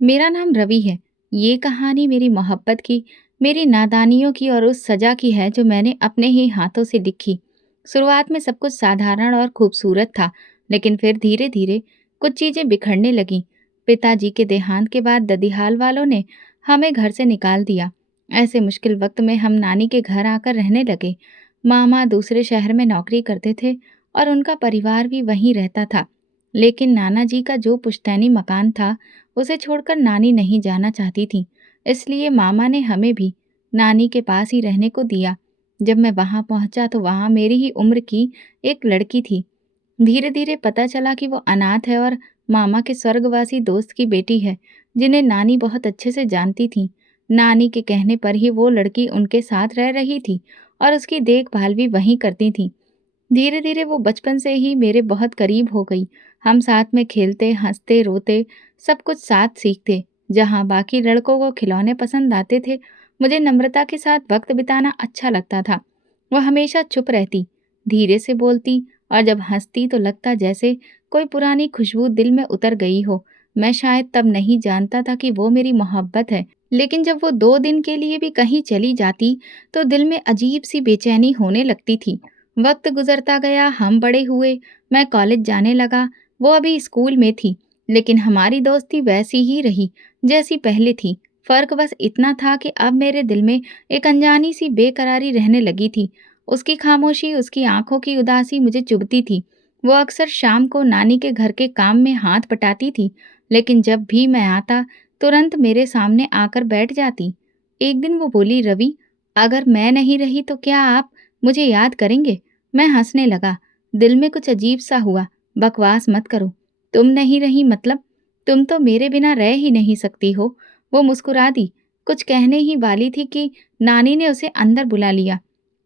मेरा नाम रवि है। ये कहानी मेरी मोहब्बत की, मेरी नादानियों की और उस सज़ा की है जो मैंने अपने ही हाथों से लिखी। शुरुआत में सब कुछ साधारण और खूबसूरत था, लेकिन फिर धीरे-धीरे कुछ चीज़ें बिखरने लगीं। पिताजी के देहांत के बाद ददिहाल वालों ने हमें घर से निकाल दिया। ऐसे मुश्किल वक़्त में हम नानी के घर आकर रहने लगे। मामा दूसरे शहर में नौकरी करते थे और उनका परिवार भी वहीं रहता था। लेकिन नाना जी का जो पुश्तैनी मकान था, उसे छोड़कर नानी नहीं जाना चाहती थी, इसलिए मामा ने हमें भी नानी के पास ही रहने को दिया। जब मैं वहां पहुंचा तो वहां मेरी ही उम्र की एक लड़की थी। धीरे धीरे पता चला कि वो अनाथ है और मामा के स्वर्गवासी दोस्त की बेटी है, जिन्हें नानी बहुत अच्छे से जानती थी। नानी के कहने पर ही वो लड़की उनके साथ रह रही थी और उसकी देखभाल भी वहीं करती थी। धीरे धीरे वो बचपन से ही मेरे बहुत करीब हो गई। हम साथ में खेलते, हंसते, रोते, सब कुछ साथ सीखते। जहाँ बाकी लड़कों को खिलौने पसंद आते थे, मुझे नम्रता के साथ वक्त बिताना अच्छा लगता था। वह हमेशा चुप रहती, धीरे से बोलती और जब हंसती तो लगता जैसे कोई पुरानी खुशबू दिल में उतर गई हो। मैं शायद तब नहीं जानता था कि वो मेरी मोहब्बत है, लेकिन जब वो 2 दिन के लिए भी कहीं चली जाती तो दिल में अजीब सी बेचैनी होने लगती थी। वक्त गुजरता गया, हम बड़े हुए, मैं कॉलेज जाने लगा, वो अभी स्कूल में थी, लेकिन हमारी दोस्ती वैसी ही रही जैसी पहले थी। फर्क बस इतना था कि अब मेरे दिल में एक अनजानी सी बेकरारी रहने लगी थी। उसकी खामोशी, उसकी आंखों की उदासी मुझे चुभती थी। वो अक्सर शाम को नानी के घर के काम में हाथ बटाती थी, लेकिन जब भी मैं आता, तुरंत मेरे सामने आकर बैठ जाती। एक दिन वो बोली, रवि, अगर मैं नहीं रही तो क्या आप मुझे याद करेंगे? मैं हंसने लगा। दिल में कुछ अजीब सा हुआ। बकवास मत करो। तुम नहीं रही मतलब? तुम तो मेरे बिना रह ही नहीं सकती हो। वो मुस्कुरा दी। कुछ कहने ही वाली थी कि नानी ने उसे अंदर बुला लिया।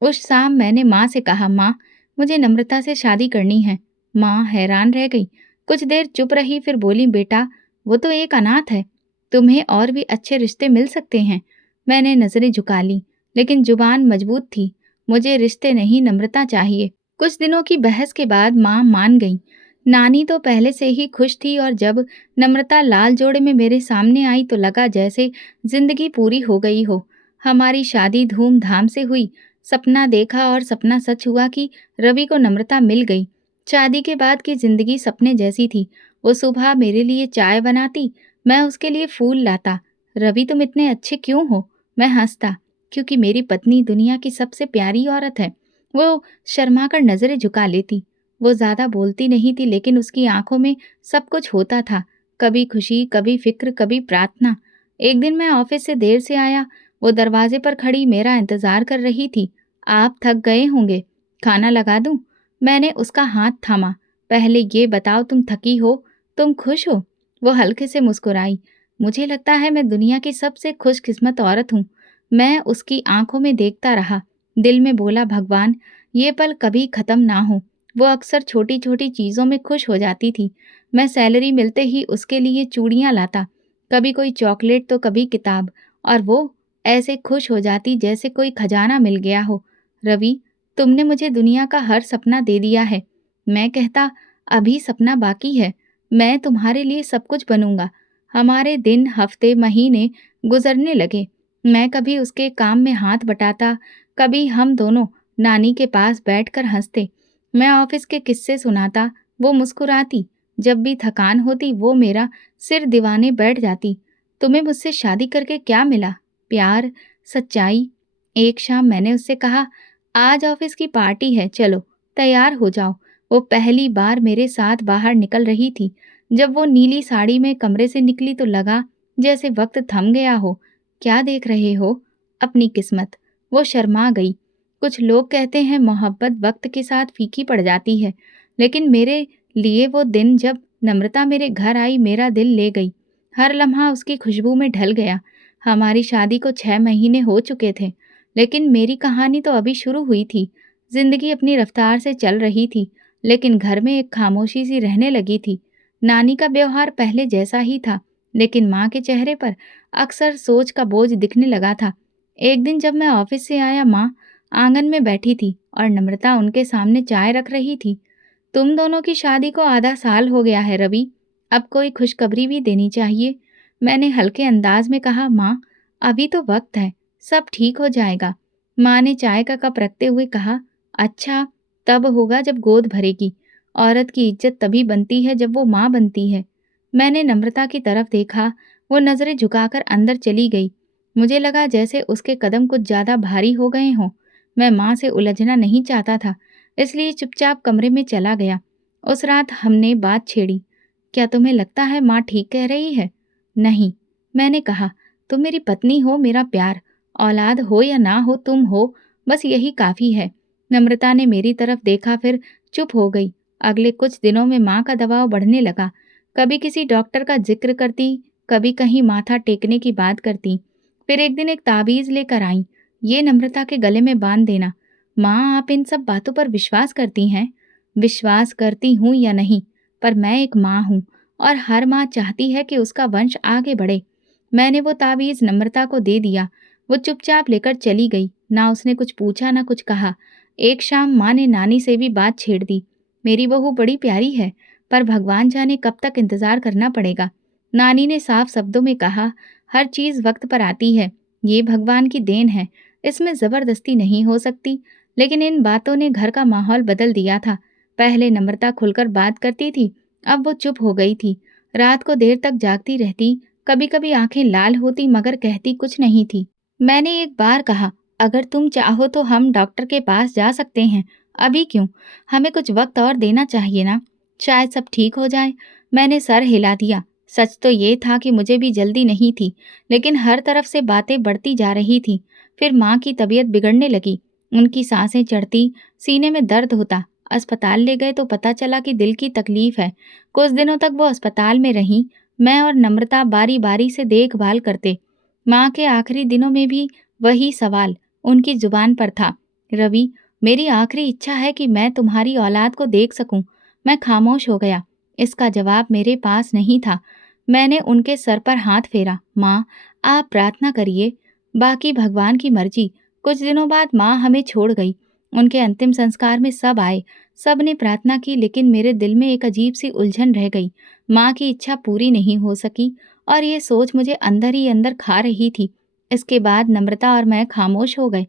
उस शाम मैंने माँ से कहा, माँ, मुझे नम्रता से शादी करनी है। माँ हैरान रह गई। कुछ देर चुप रही, फिर बोली, बेटा, वो तो एक अनाथ है। तुम्हें और भी अच्छे रिश्ते मिल सकते हैं। मैंने नजरें झुका ली, लेकिन जुबान मजबूत थी। मुझे रिश्ते नहीं, नम्रता चाहिए। कुछ दिनों की बहस के बाद माँ मान गई। नानी तो पहले से ही खुश थी और जब नम्रता लाल जोड़े में मेरे सामने आई तो लगा जैसे जिंदगी पूरी हो गई हो। हमारी शादी धूमधाम से हुई। सपना देखा और सपना सच हुआ कि रवि को नम्रता मिल गई। शादी के बाद की जिंदगी सपने जैसी थी। वो सुबह मेरे लिए चाय बनाती, मैं उसके लिए फूल लाता। रवि, तुम इतने अच्छे क्यों हो? मैं हंसता, क्योंकि मेरी पत्नी दुनिया की सबसे प्यारी औरत है। वो शर्मा कर नजरें झुका लेती। वो ज्यादा बोलती नहीं थी, लेकिन उसकी आंखों में सब कुछ होता था। कभी खुशी, कभी फिक्र, कभी प्रार्थना। एक दिन मैं ऑफिस से देर से आया। वो दरवाजे पर खड़ी मेरा इंतजार कर रही थी। आप थक गए होंगे, खाना लगा दूं? मैंने उसका हाथ थामा। पहले ये बताओ, तुम थकी हो? तुम खुश हो? वो हल्के से मुस्कुराई। मुझे लगता है मैं दुनिया की सबसे खुशकिस्मत औरत हूँ। मैं उसकी आंखों में देखता रहा। दिल में बोला, भगवान, ये पल कभी खत्म ना हो। वो अक्सर छोटी छोटी चीजों में खुश हो जाती थी। मैं सैलरी मिलते ही उसके लिए चूड़ियां लाता, कभी कोई चॉकलेट तो कभी किताब, और वो ऐसे खुश हो जाती जैसे कोई खजाना मिल गया हो। रवि, तुमने मुझे दुनिया का हर सपना दे दिया है। मैं कहता, अभी सपना बाकी है। मैं तुम्हारे लिए सब कुछ बनूंगा। हमारे दिन, हफ्ते, महीने गुजरने लगे। मैं कभी उसके काम में हाथ बटाता, कभी हम दोनों नानी के पास बैठकर हंसते। मैं ऑफिस के किस्से सुनाता, वो मुस्कुराती। जब भी थकान होती वो मेरा सिर दीवाने बैठ जाती। तुम्हें मुझसे शादी करके क्या मिला? प्यार, सच्चाई। एक शाम मैंने उससे कहा, आज ऑफिस की पार्टी है, चलो तैयार हो जाओ। वो पहली बार मेरे साथ बाहर निकल रही थी। जब वो नीली साड़ी में कमरे से निकली तो लगा जैसे वक्त थम गया हो। क्या देख रहे हो? अपनी किस्मत। वो शर्मा गई। कुछ लोग कहते हैं मोहब्बत वक्त के साथ फीकी पड़ जाती है, लेकिन मेरे लिए वो दिन जब नम्रता मेरे घर आई, मेरा दिल ले गई। हर लम्हा उसकी खुशबू में ढल गया। हमारी शादी को 6 महीने हो चुके थे, लेकिन मेरी कहानी तो अभी शुरू हुई थी। जिंदगी अपनी रफ्तार से चल रही थी, लेकिन घर में एक खामोशी सी रहने लगी थी। नानी का व्यवहार पहले जैसा ही था, लेकिन माँ के चेहरे पर अक्सर सोच का बोझ दिखने लगा था। एक दिन जब मैं ऑफिस से आया, माँ आंगन में बैठी थी और नम्रता उनके सामने चाय रख रही थी। तुम दोनों की शादी को आधा साल हो गया है रवि, अब कोई खुशखबरी भी देनी चाहिए। मैंने हल्के अंदाज में कहा, माँ, अभी तो वक्त है, सब ठीक हो जाएगा। माँ ने चाय का कप रखते हुए कहा, अच्छा, तब होगा जब गोद भरेगी। औरत की इज्जत तभी बनती है जब वो माँ बनती है। मैंने नम्रता की तरफ देखा, वो नजरें झुकाकर अंदर चली गई। मुझे लगा जैसे उसके कदम कुछ ज्यादा भारी हो गए हों। मैं माँ से उलझना नहीं चाहता था, इसलिए चुपचाप कमरे में चला गया। उस रात हमने बात छेड़ी। क्या तुम्हें लगता है माँ ठीक कह रही है? नहीं, मैंने कहा, तुम मेरी पत्नी हो, मेरा प्यार, औलाद हो या ना हो, तुम हो, बस यही काफ़ी है। नम्रता ने मेरी तरफ देखा, फिर चुप हो गई। अगले कुछ दिनों में माँ का दबाव बढ़ने लगा। कभी किसी डॉक्टर का जिक्र करती, कभी कहीं माथा टेकने की बात करती। फिर एक दिन एक ताबीज़ लेकर आई, ये नम्रता के गले में बांध देना। माँ, आप इन सब बातों पर विश्वास करती हैं? विश्वास करती हूँ या नहीं, पर मैं एक माँ हूँ और हर माँ चाहती है कि उसका वंश आगे बढ़े। मैंने वो ताबीज़ नम्रता को दे दिया। वो चुपचाप लेकर चली गई। ना उसने कुछ पूछा, ना कुछ कहा। एक शाम माँ ने नानी से भी बात छेड़ दी। मेरी बहू बड़ी प्यारी है, पर भगवान जाने कब तक इंतज़ार करना पड़ेगा। नानी ने साफ शब्दों में कहा, हर चीज़ वक्त पर आती है। ये भगवान की देन है, इसमें ज़बरदस्ती नहीं हो सकती। लेकिन इन बातों ने घर का माहौल बदल दिया था। पहले नम्रता खुलकर बात करती थी, अब वो चुप हो गई थी। रात को देर तक जागती रहती, कभी-कभी आंखें लाल होती, मगर कहती कुछ नहीं थी। मैंने एक बार कहा, अगर तुम चाहो तो हम डॉक्टर के पास जा सकते हैं। अभी क्यों? हमें कुछ वक्त और देना चाहिए ना? शायद सब ठीक हो जाए। मैंने सर हिला दिया। सच तो ये था कि मुझे भी जल्दी नहीं थी, लेकिन हर तरफ से बातें बढ़ती जा रही थी। फिर माँ की तबीयत बिगड़ने लगी। उनकी सांसें चढ़ती, सीने में दर्द होता। अस्पताल ले गए तो पता चला कि दिल की तकलीफ है। कुछ दिनों तक वो अस्पताल में रहीं। मैं और नम्रता बारी बारी से देखभाल करते। माँ के आखिरी दिनों में भी वही सवाल उनकी जुबान पर था, रवि, मेरी आखिरी इच्छा है कि मैं तुम्हारी औलाद को देख सकूं। मैं खामोश हो गया। इसका जवाब मेरे पास नहीं था। मैंने उनके सर पर हाथ फेरा। माँ, आप प्रार्थना करिए, बाकी भगवान की मर्जी। कुछ दिनों बाद माँ हमें छोड़ गई। उनके अंतिम संस्कार में सब आए, सब ने प्रार्थना की, लेकिन मेरे दिल में एक अजीब सी उलझन रह गई। माँ की इच्छा पूरी नहीं हो सकी और ये सोच मुझे अंदर ही अंदर खा रही थी। इसके बाद नम्रता और मैं खामोश हो गए।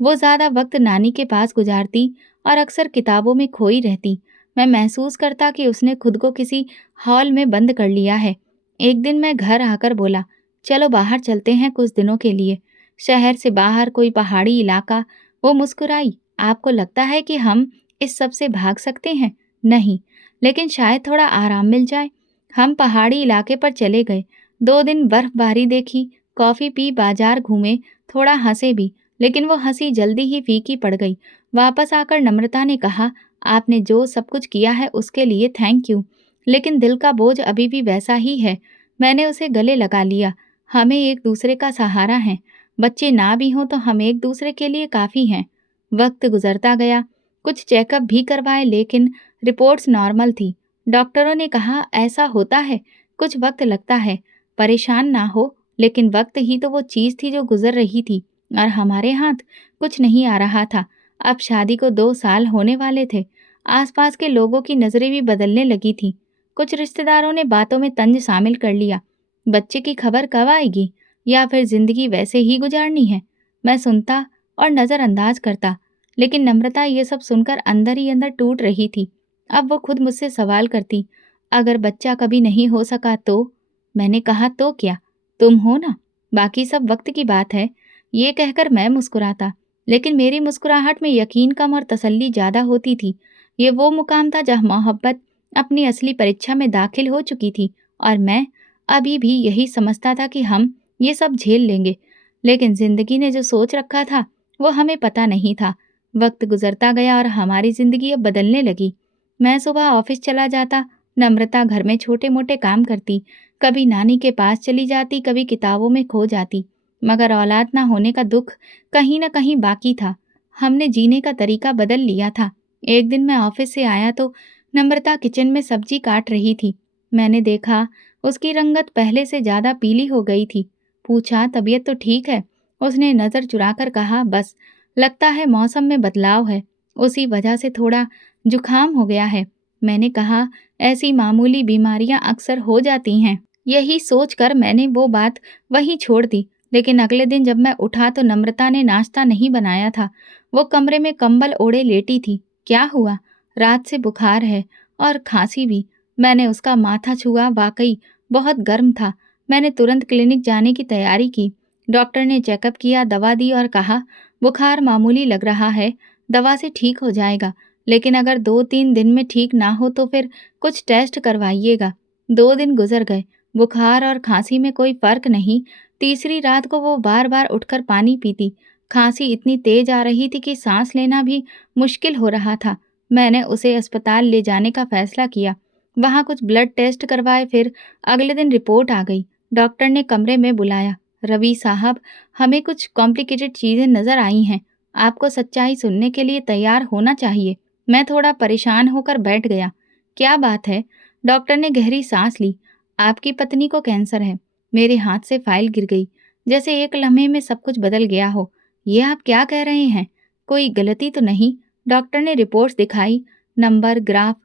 वो ज़्यादा वक्त नानी के पास गुजारती और अक्सर किताबों में खोई रहती। मैं महसूस करता कि उसने खुद को किसी हॉल में बंद कर लिया है। एक दिन मैं घर आकर बोला, चलो बाहर चलते हैं कुछ दिनों के लिए, शहर से बाहर, कोई पहाड़ी इलाका। वो मुस्कुराई, आपको लगता है कि हम इस सब से भाग सकते हैं? नहीं, लेकिन शायद थोड़ा आराम मिल जाए। हम पहाड़ी इलाके पर चले गए। 2 दिन बर्फबारी देखी, कॉफ़ी पी, बाजार घूमे, थोड़ा हंसे भी, लेकिन वो हंसी जल्दी ही फीकी पड़ गई। वापस आकर नम्रता ने कहा, आपने जो सब कुछ किया है उसके लिए थैंक यू, लेकिन दिल का बोझ अभी भी वैसा ही है। मैंने उसे गले लगा लिया। हमें एक दूसरे का सहारा है। बच्चे ना भी हों तो हम एक दूसरे के लिए काफ़ी हैं। वक्त गुजरता गया। कुछ चेकअप भी करवाए, लेकिन रिपोर्ट्स नॉर्मल थी। डॉक्टरों ने कहा, ऐसा होता है, कुछ वक्त लगता है, परेशान ना हो। लेकिन वक्त ही तो वो चीज़ थी जो गुजर रही थी और हमारे हाथ कुछ नहीं आ रहा था। अब शादी को 2 साल होने वाले थे। आसपास के लोगों की नज़रें भी बदलने लगी थीं। कुछ रिश्तेदारों ने बातों में तंज शामिल कर लिया। बच्चे की खबर कब आएगी, या फिर जिंदगी वैसे ही गुजारनी है? मैं सुनता और नज़रअंदाज करता, लेकिन नम्रता ये सब सुनकर अंदर ही अंदर टूट रही थी। अब वो खुद मुझसे सवाल करती, अगर बच्चा कभी नहीं हो सका तो? मैंने कहा, तो क्या, तुम हो ना, बाकी सब वक्त की बात है। ये कहकर मैं मुस्कुराता, लेकिन मेरी मुस्कुराहट में यकीन कम और तसल्ली ज़्यादा होती थी। ये वो मुकाम था जहाँ मोहब्बत अपनी असली परीक्षा में दाखिल हो चुकी थी और मैं अभी भी यही समझता था कि हम ये सब झेल लेंगे। लेकिन जिंदगी ने जो सोच रखा था वो हमें पता नहीं था। वक्त गुजरता गया और हमारी जिंदगी अब बदलने लगी। मैं सुबह ऑफिस चला जाता, नम्रता घर में छोटे मोटे काम करती, कभी नानी के पास चली जाती, कभी किताबों में खो जाती। मगर औलाद ना होने का दुख कहीं न कहीं बाकी था। हमने जीने का तरीका बदल लिया था। एक दिन मैं ऑफिस से आया तो नम्रता किचन में सब्जी काट रही थी। मैंने देखा, उसकी रंगत पहले से ज़्यादा पीली हो गई थी। पूछा, तबीयत तो ठीक है? उसने नज़र चुराकर कहा, बस लगता है मौसम में बदलाव है, उसी वजह से थोड़ा जुकाम हो गया है। मैंने कहा, ऐसी मामूली बीमारियां अक्सर हो जाती हैं। यही सोचकर मैंने वो बात वहीं छोड़ दी। लेकिन अगले दिन जब मैं उठा तो नम्रता ने नाश्ता नहीं बनाया था। वो कमरे में कंबल ओढ़े लेटी थी। क्या हुआ? रात से बुखार है और खांसी भी। मैंने उसका माथा छुआ, वाकई बहुत गर्म था। मैंने तुरंत क्लिनिक जाने की तैयारी की। डॉक्टर ने चेकअप किया, दवा दी और कहा बुखार मामूली लग रहा है, दवा से ठीक हो जाएगा। लेकिन अगर 2-3 दिन में ठीक ना हो तो फिर कुछ टेस्ट करवाइएगा। 2 दिन गुजर गए, बुखार और खांसी में कोई फर्क नहीं। तीसरी रात को वो बार बार उठकर पानी पीती। खांसी इतनी तेज आ रही थी कि सांस लेना भी मुश्किल हो रहा था। मैंने उसे अस्पताल ले जाने का फैसला किया। वहां कुछ ब्लड टेस्ट करवाए, फिर अगले दिन रिपोर्ट आ गई। डॉक्टर ने कमरे में बुलाया। रवि साहब, हमें कुछ कॉम्प्लिकेटेड चीजें नजर आई हैं। आपको सच्चाई सुनने के लिए तैयार होना चाहिए। मैं थोड़ा परेशान होकर बैठ गया। क्या बात है? डॉक्टर ने गहरी सांस ली। आपकी पत्नी को कैंसर है। मेरे हाथ से फाइल गिर गई, जैसे एक लम्हे में सब कुछ बदल गया हो। ये आप क्या कह रहे हैं? कोई गलती तो नहीं? डॉक्टर ने रिपोर्ट्स दिखाई, नंबर, ग्राफ।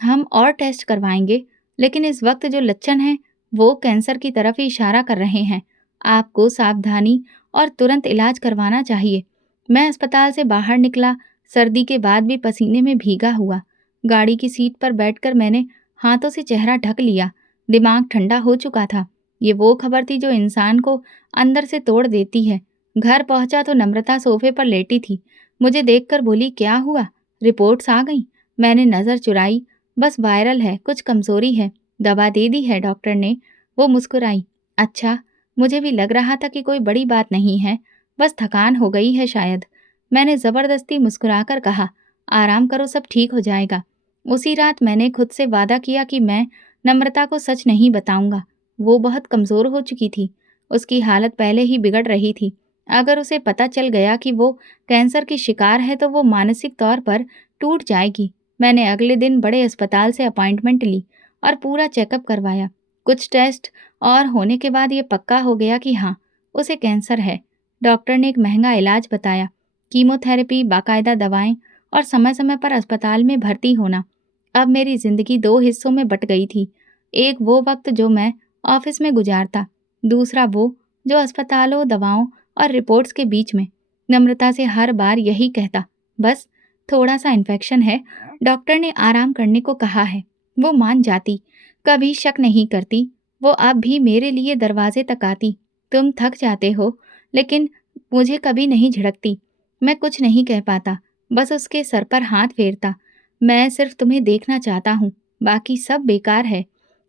हम और टेस्ट करवाएंगे, लेकिन इस वक्त जो लक्षण हैं वो कैंसर की तरफ ही इशारा कर रहे हैं। आपको सावधानी और तुरंत इलाज करवाना चाहिए। मैं अस्पताल से बाहर निकला, सर्दी के बाद भी पसीने में भीगा हुआ। गाड़ी की सीट पर बैठकर मैंने हाथों से चेहरा ढक लिया। दिमाग ठंडा हो चुका था। ये वो खबर थी जो इंसान को अंदर से तोड़ देती है। घर पहुंचा तो नम्रता सोफे पर लेटी थी। मुझे देखकर बोली, क्या हुआ? रिपोर्ट्स आ गई? मैंने नजर चुराई। बस वायरल है, कुछ कमजोरी है। दवा दे दी है डॉक्टर ने। वो मुस्कुराई। अच्छा, मुझे भी लग रहा था कि कोई बड़ी बात नहीं है, बस थकान हो गई है शायद। मैंने जबरदस्ती मुस्कुराकर कहा, आराम करो, सब ठीक हो जाएगा। उसी रात मैंने खुद से वादा किया कि मैं नम्रता को सच नहीं बताऊंगा। वो बहुत कमजोर हो चुकी थी। उसकी हालत पहले ही बिगड़ रही थी। अगर उसे पता चल गया कि वो कैंसर की शिकार है तो वो मानसिक तौर पर टूट जाएगी। मैंने अगले दिन बड़े अस्पताल से अपॉइंटमेंट ली और पूरा चेकअप करवाया। कुछ टेस्ट और होने के बाद ये पक्का हो गया कि हाँ, उसे कैंसर है। डॉक्टर ने एक महंगा इलाज बताया, कीमोथेरेपी, बाकायदा दवाएं और समय समय पर अस्पताल में भर्ती होना। अब मेरी जिंदगी 2 हिस्सों में बट गई थी। एक वो वक्त जो मैं ऑफिस में गुजारता, दूसरा वो जो अस्पतालों, दवाओं और रिपोर्ट्स के बीच में। नम्रता से हर बार यही कहता, बस थोड़ा सा इन्फेक्शन है, डॉक्टर ने आराम करने को कहा है। वो मान जाती, कभी शक नहीं करती। वो अब भी मेरे लिए दरवाजे तक आती। तुम थक जाते हो, लेकिन मुझे कभी नहीं झिड़कती। मैं कुछ नहीं कह पाता, बस उसके सर पर हाथ फेरता। मैं सिर्फ तुम्हें देखना चाहता हूँ, बाकी सब बेकार है।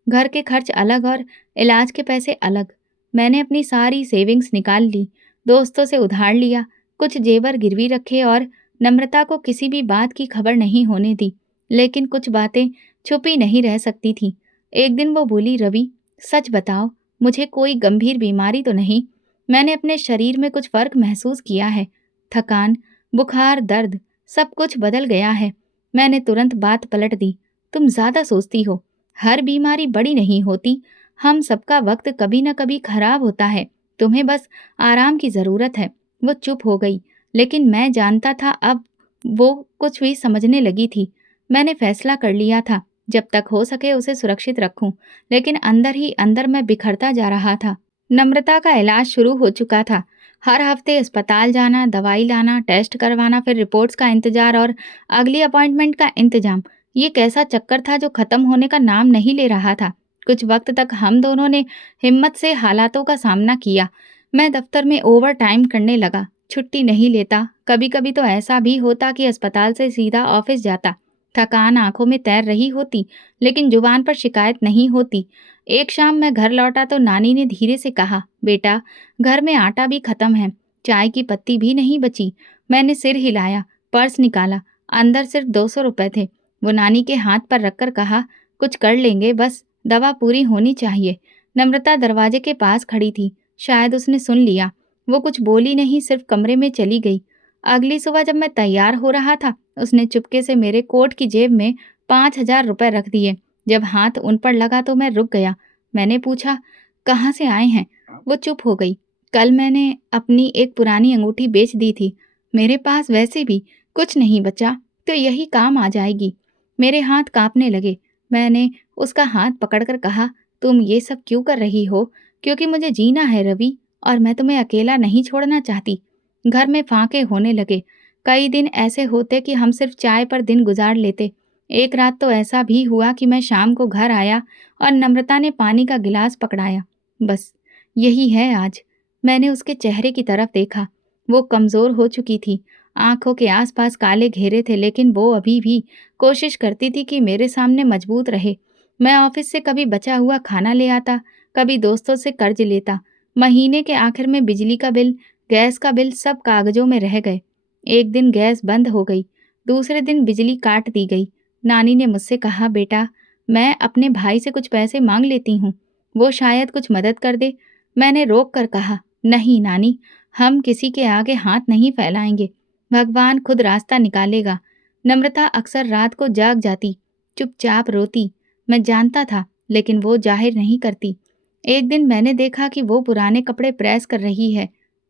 घर के खर्च अलग और इलाज के पैसे अलग। मैंने अपनी सारी सेविंग्स निकाल ली, दोस्तों से उधार लिया, कुछ जेवर गिरवी रखे और नम्रता को किसी भी बात की खबर नहीं होने दी। लेकिन कुछ बातें छुपी नहीं रह सकती थी। एक दिन वो बोली, रवि, सच बताओ, मुझे कोई गंभीर बीमारी तो नहीं? मैंने अपने शरीर में कुछ फर्क महसूस किया है। थकान, बुखार, दर्द, सब कुछ बदल गया है। मैंने तुरंत बात पलट दी। तुम ज्यादा सोचती हो, हर बीमारी बड़ी नहीं होती। हम सबका वक्त कभी न कभी खराब होता है। तुम्हें बस आराम की जरूरत है। वो चुप हो गई, लेकिन मैं जानता था अब वो कुछ भी समझने लगी थी। मैंने फैसला कर लिया था, जब तक हो सके उसे सुरक्षित रखूं। लेकिन अंदर ही अंदर मैं बिखरता जा रहा था। नम्रता का इलाज शुरू हो चुका था। हर हफ्ते अस्पताल जाना, दवाई लाना, टेस्ट करवाना, फिर रिपोर्ट्स का इंतजार और अगली अपॉइंटमेंट का इंतजाम। ये कैसा चक्कर था जो खत्म होने का नाम नहीं ले रहा था। कुछ वक्त तक हम दोनों ने हिम्मत से हालातों का सामना किया। मैं दफ्तर में ओवर टाइम करने लगा, छुट्टी नहीं लेता। कभी कभी तो ऐसा भी होता कि अस्पताल से सीधा ऑफिस जाता। थकान आंखों में तैर रही होती, लेकिन जुबान पर शिकायत नहीं होती। एक शाम मैं घर लौटा तो नानी ने धीरे से कहा, बेटा, घर में आटा भी खत्म है, चाय की पत्ती भी नहीं बची। मैंने सिर हिलाया, पर्स निकाला, अंदर सिर्फ 200 रुपए थे। वो नानी के हाथ पर रखकर कहा, कुछ कर लेंगे, बस दवा पूरी होनी चाहिए। नम्रता दरवाजे के पास खड़ी थी, शायद उसने सुन लिया। वो कुछ बोली नहीं, सिर्फ कमरे में चली गई। अगली सुबह जब मैं तैयार हो रहा था, उसने चुपके से मेरे कोट की जेब में 5,000 रुपए रख दिए। जब हाथ उन पर लगा तो मैं रुक गया। मैंने पूछा, कहाँ से आए हैं? वो चुप हो गई। कल मैंने अपनी एक पुरानी अंगूठी बेच दी थी। मेरे पास वैसे भी कुछ नहीं बचा, तो यही काम आ जाएगी। मेरे हाथ कांपने लगे। मैंने उसका हाथ पकड़कर कहा, तुम ये सब क्यों कर रही हो? क्योंकि मुझे जीना है रवि, और मैं तुम्हें अकेला नहीं छोड़ना चाहती। घर में फांके होने लगे। कई दिन ऐसे होते कि हम सिर्फ चाय पर दिन गुजार लेते। एक रात तो ऐसा भी हुआ कि मैं शाम को घर आया और नम्रता ने पानी का गिलास पकड़ाया। बस यही है आज। मैंने उसके चेहरे की तरफ देखा। वो कमजोर हो चुकी थी। आंखों के आसपास काले घेरे थे, लेकिन वो अभी भी कोशिश करती थी कि मेरे सामने मजबूत रहे। मैं ऑफिस से कभी बचा हुआ खाना ले आता, कभी दोस्तों से कर्ज लेता। महीने के आखिर में बिजली का बिल, गैस का बिल सब कागजों में रह गए। एक दिन गैस बंद हो गई, दूसरे दिन बिजली काट दी गई। नानी ने मुझसे कहा, बेटा, मैं अपने भाई से कुछ पैसे मांग लेती हूँ, वो शायद कुछ मदद कर दे। मैंने रोक कर कहा, नहीं नानी, हम किसी के आगे हाथ नहीं फैलाएंगे। भगवान खुद रास्ता निकालेगा। नम्रता अक्सर रात को जाग जाती, चुपचाप रोती। मैं जानता था, लेकिन वो जाहिर नहीं करती। एक दिन मैंने देखा कि वो पुराने कपड़े प्रेस कर रही है।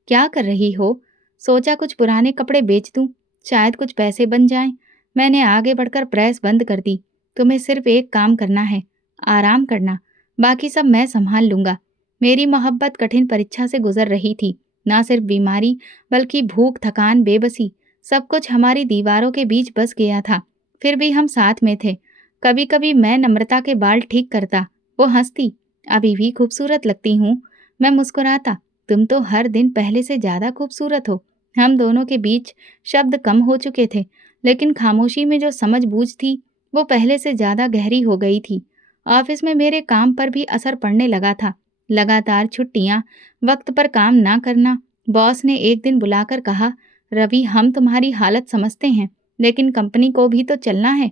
क्या कर रही हो? सोचा कुछ पुराने कपड़े बेच दूं, शायद कुछ पैसे बन जाएं। मैंने आगे बढ़कर प्रेस बंद कर दी। तुम्हें सिर्फ एक काम करना है, आराम करना, बाकी सब मैं संभाल लूंगा। मेरी मोहब्बत कठिन परीक्षा से गुजर रही थी। ना सिर्फ बीमारी, बल्कि भूख, थकान, बेबसी, सब कुछ हमारी दीवारों के बीच बस गया था। फिर भी हम साथ में थे। कभी कभी मैं नम्रता के बाल ठीक करता, वो हंसती, अभी भी खूबसूरत लगती हूँ। मैं मुस्कुराता, तुम तो हर दिन पहले से ज्यादा खूबसूरत हो। हम दोनों के बीच शब्द कम हो चुके थे, लेकिन खामोशी में जो समझ बूझ थी, वो पहले से ज्यादा गहरी हो गई थी। ऑफिस में मेरे काम पर भी असर पड़ने लगा था। लगातार छुट्टियां, वक्त पर काम ना करना। बॉस ने एक दिन बुलाकर कहा, रवि, हम तुम्हारी हालत समझते हैं, लेकिन कंपनी को भी तो चलना है।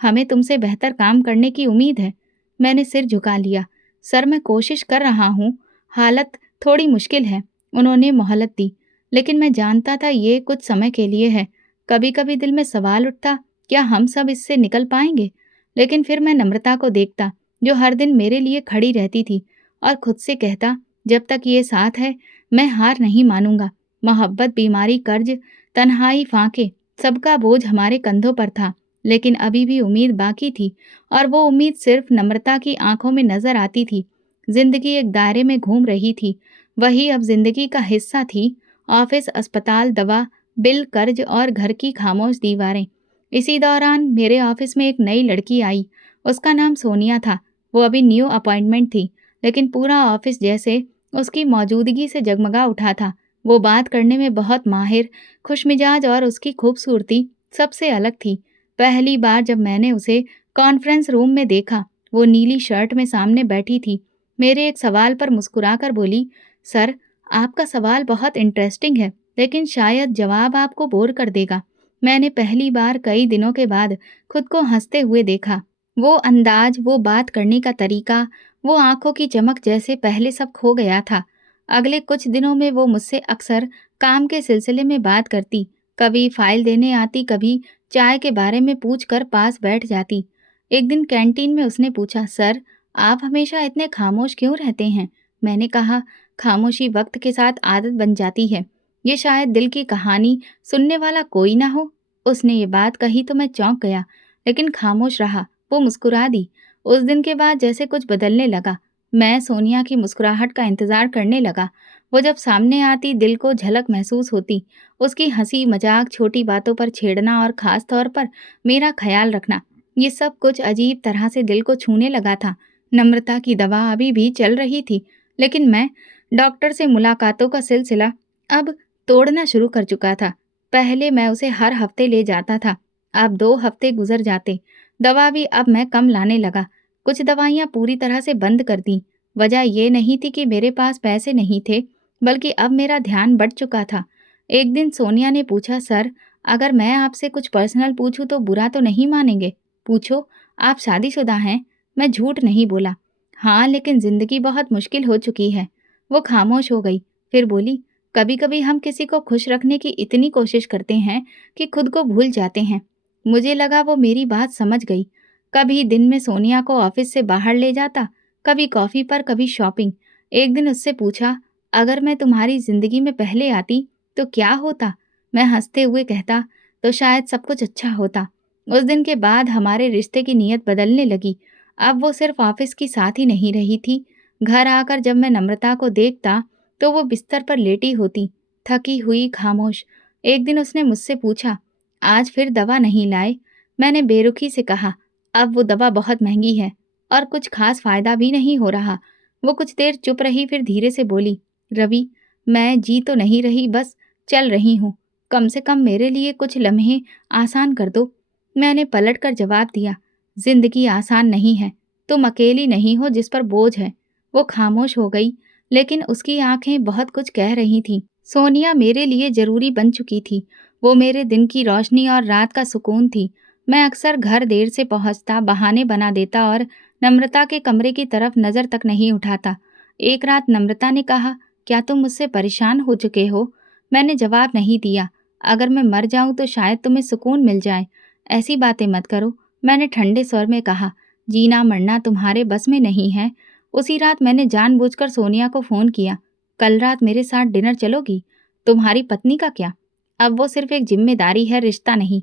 हमें तुमसे बेहतर काम करने की उम्मीद है। मैंने सिर झुका लिया। सर, मैं कोशिश कर रहा हूँ। हालत थोड़ी मुश्किल है। उन्होंने मोहलत दी, लेकिन मैं जानता था ये कुछ समय के लिए है। कभी कभी दिल में सवाल उठता, क्या हम सब इससे निकल पाएंगे? लेकिन फिर मैं नम्रता को देखता, जो हर दिन मेरे लिए खड़ी रहती थी, और खुद से कहता, जब तक ये साथ है, मैं हार नहीं मानूंगा। मोहब्बत, बीमारी, कर्ज, तन्हाई, फांके, सबका बोझ हमारे कंधों पर था, लेकिन अभी भी उम्मीद बाकी थी, और वो उम्मीद सिर्फ नम्रता की आंखों में नजर आती थी। जिंदगी एक दायरे में घूम रही थी, वही अब जिंदगी का हिस्सा थी। ऑफिस, अस्पताल, दवा, बिल, कर्ज और घर की खामोश दीवारें। इसी दौरान मेरे ऑफिस में एक नई लड़की आई। उसका नाम सोनिया था। वो अभी न्यू अपॉइंटमेंट थी, लेकिन पूरा ऑफिस जैसे उसकी मौजूदगी से जगमगा उठा था। वो बात करने में बहुत माहिर, खुशमिजाज, और उसकी खूबसूरती सबसे अलग थी। पहली बार जब मैंने उसे कॉन्फ्रेंस रूम में देखा, वो नीली शर्ट में सामने बैठी थी। मेरे एक सवाल पर मुस्कुराकर बोली, सर, आपका सवाल बहुत इंटरेस्टिंग है, लेकिन शायद जवाब आपको बोर कर देगा। मैंने पहली बार कई दिनों के बाद खुद को हंसते हुए देखा। वो अंदाज, वो बात करने का तरीका, वो आंखों की चमक, जैसे पहले सब खो गया था। अगले कुछ दिनों में वो मुझसे अक्सर काम के सिलसिले में बात करती। कभी फाइल देने आती, कभी चाय के बारे में पूछकर पास बैठ जाती। एक दिन कैंटीन में उसने पूछा, सर, आप हमेशा इतने खामोश क्यों रहते हैं? मैंने कहा, खामोशी वक्त के साथ आदत बन जाती है। ये शायद दिल की कहानी सुनने वाला कोई ना हो। उसने ये बात कही तो मैं चौंक गया, लेकिन खामोश रहा। वो मुस्कुरा दी। उस दिन के बाद जैसे कुछ बदलने लगा। मैं सोनिया की मुस्कुराहट का इंतजार करने लगा। वो जब सामने आती, दिल को झलक महसूस होती। उसकी हंसी, मजाक, छोटी बातों पर छेड़ना, और खास तौर पर मेरा ख्याल रखना, ये सब कुछ अजीब तरह से दिल को छूने लगा था। नम्रता की दवा अभी भी चल रही थी, लेकिन मैं डॉक्टर से मुलाकातों का सिलसिला अब तोड़ना शुरू कर चुका था। पहले मैं उसे हर हफ्ते ले जाता था, अब 2 हफ्ते गुजर जाते। दवा भी अब मैं कम लाने लगा। कुछ दवाइयाँ पूरी तरह से बंद कर दी। वजह ये नहीं थी कि मेरे पास पैसे नहीं थे, बल्कि अब मेरा ध्यान बढ़ चुका था। एक दिन सोनिया ने पूछा, सर, अगर मैं आपसे कुछ पर्सनल पूछूं तो बुरा तो नहीं मानेंगे? पूछो, आप शादीशुदा हैं? मैं झूठ नहीं बोला। हाँ, लेकिन जिंदगी बहुत मुश्किल हो चुकी है। वो खामोश हो गई, फिर बोली, कभी कभी हम किसी को खुश रखने की इतनी कोशिश करते हैं कि खुद को भूल जाते हैं। मुझे लगा वो मेरी बात समझ गई। कभी दिन में सोनिया को ऑफिस से बाहर ले जाता, कभी कॉफी पर, कभी शॉपिंग। एक दिन उससे पूछा, अगर मैं तुम्हारी जिंदगी में पहले आती तो क्या होता? मैं हंसते हुए कहता, तो शायद सब कुछ अच्छा होता। उस दिन के बाद हमारे रिश्ते की नीयत बदलने लगी। अब वो सिर्फ ऑफिस की साथी नहीं रही थी। घर आकर जब मैं नम्रता को देखता, तो वो बिस्तर पर लेटी होती, थकी हुई, खामोश। एक दिन उसने मुझसे पूछा, आज फिर दवा नहीं लाए? मैंने बेरुखी से कहा, अब वो दवा बहुत महंगी है और कुछ खास फायदा भी नहीं हो रहा। वो कुछ देर चुप रही, फिर धीरे से बोली, रवि, मैं जी तो नहीं रही, बस चल रही हूँ। कम से कम मेरे लिए कुछ लम्हे आसान कर दो। मैंने पलटकर जवाब दिया, जिंदगी आसान नहीं है। तुम अकेली नहीं हो जिस पर बोझ है। वो खामोश हो गई, लेकिन उसकी आंखें बहुत कुछ कह रही थीं। सोनिया मेरे लिए जरूरी बन चुकी थी। वो मेरे दिन की रोशनी और रात का सुकून थी। मैं अक्सर घर देर से पहुंचता, बहाने बना देता और नम्रता के कमरे की तरफ नजर तक नहीं उठाता। एक रात नम्रता ने कहा, क्या तुम मुझसे परेशान हो चुके हो? मैंने जवाब नहीं दिया। अगर मैं मर जाऊं तो शायद तुम्हें सुकून मिल जाए। ऐसी बातें मत करो, मैंने ठंडे स्वर में कहा। जीना मरना तुम्हारे बस में नहीं है। उसी रात मैंने जानबूझकर सोनिया को फोन किया। कल रात मेरे साथ डिनर चलोगी? तुम्हारी पत्नी का क्या? अब वो सिर्फ एक जिम्मेदारी है, रिश्ता नहीं।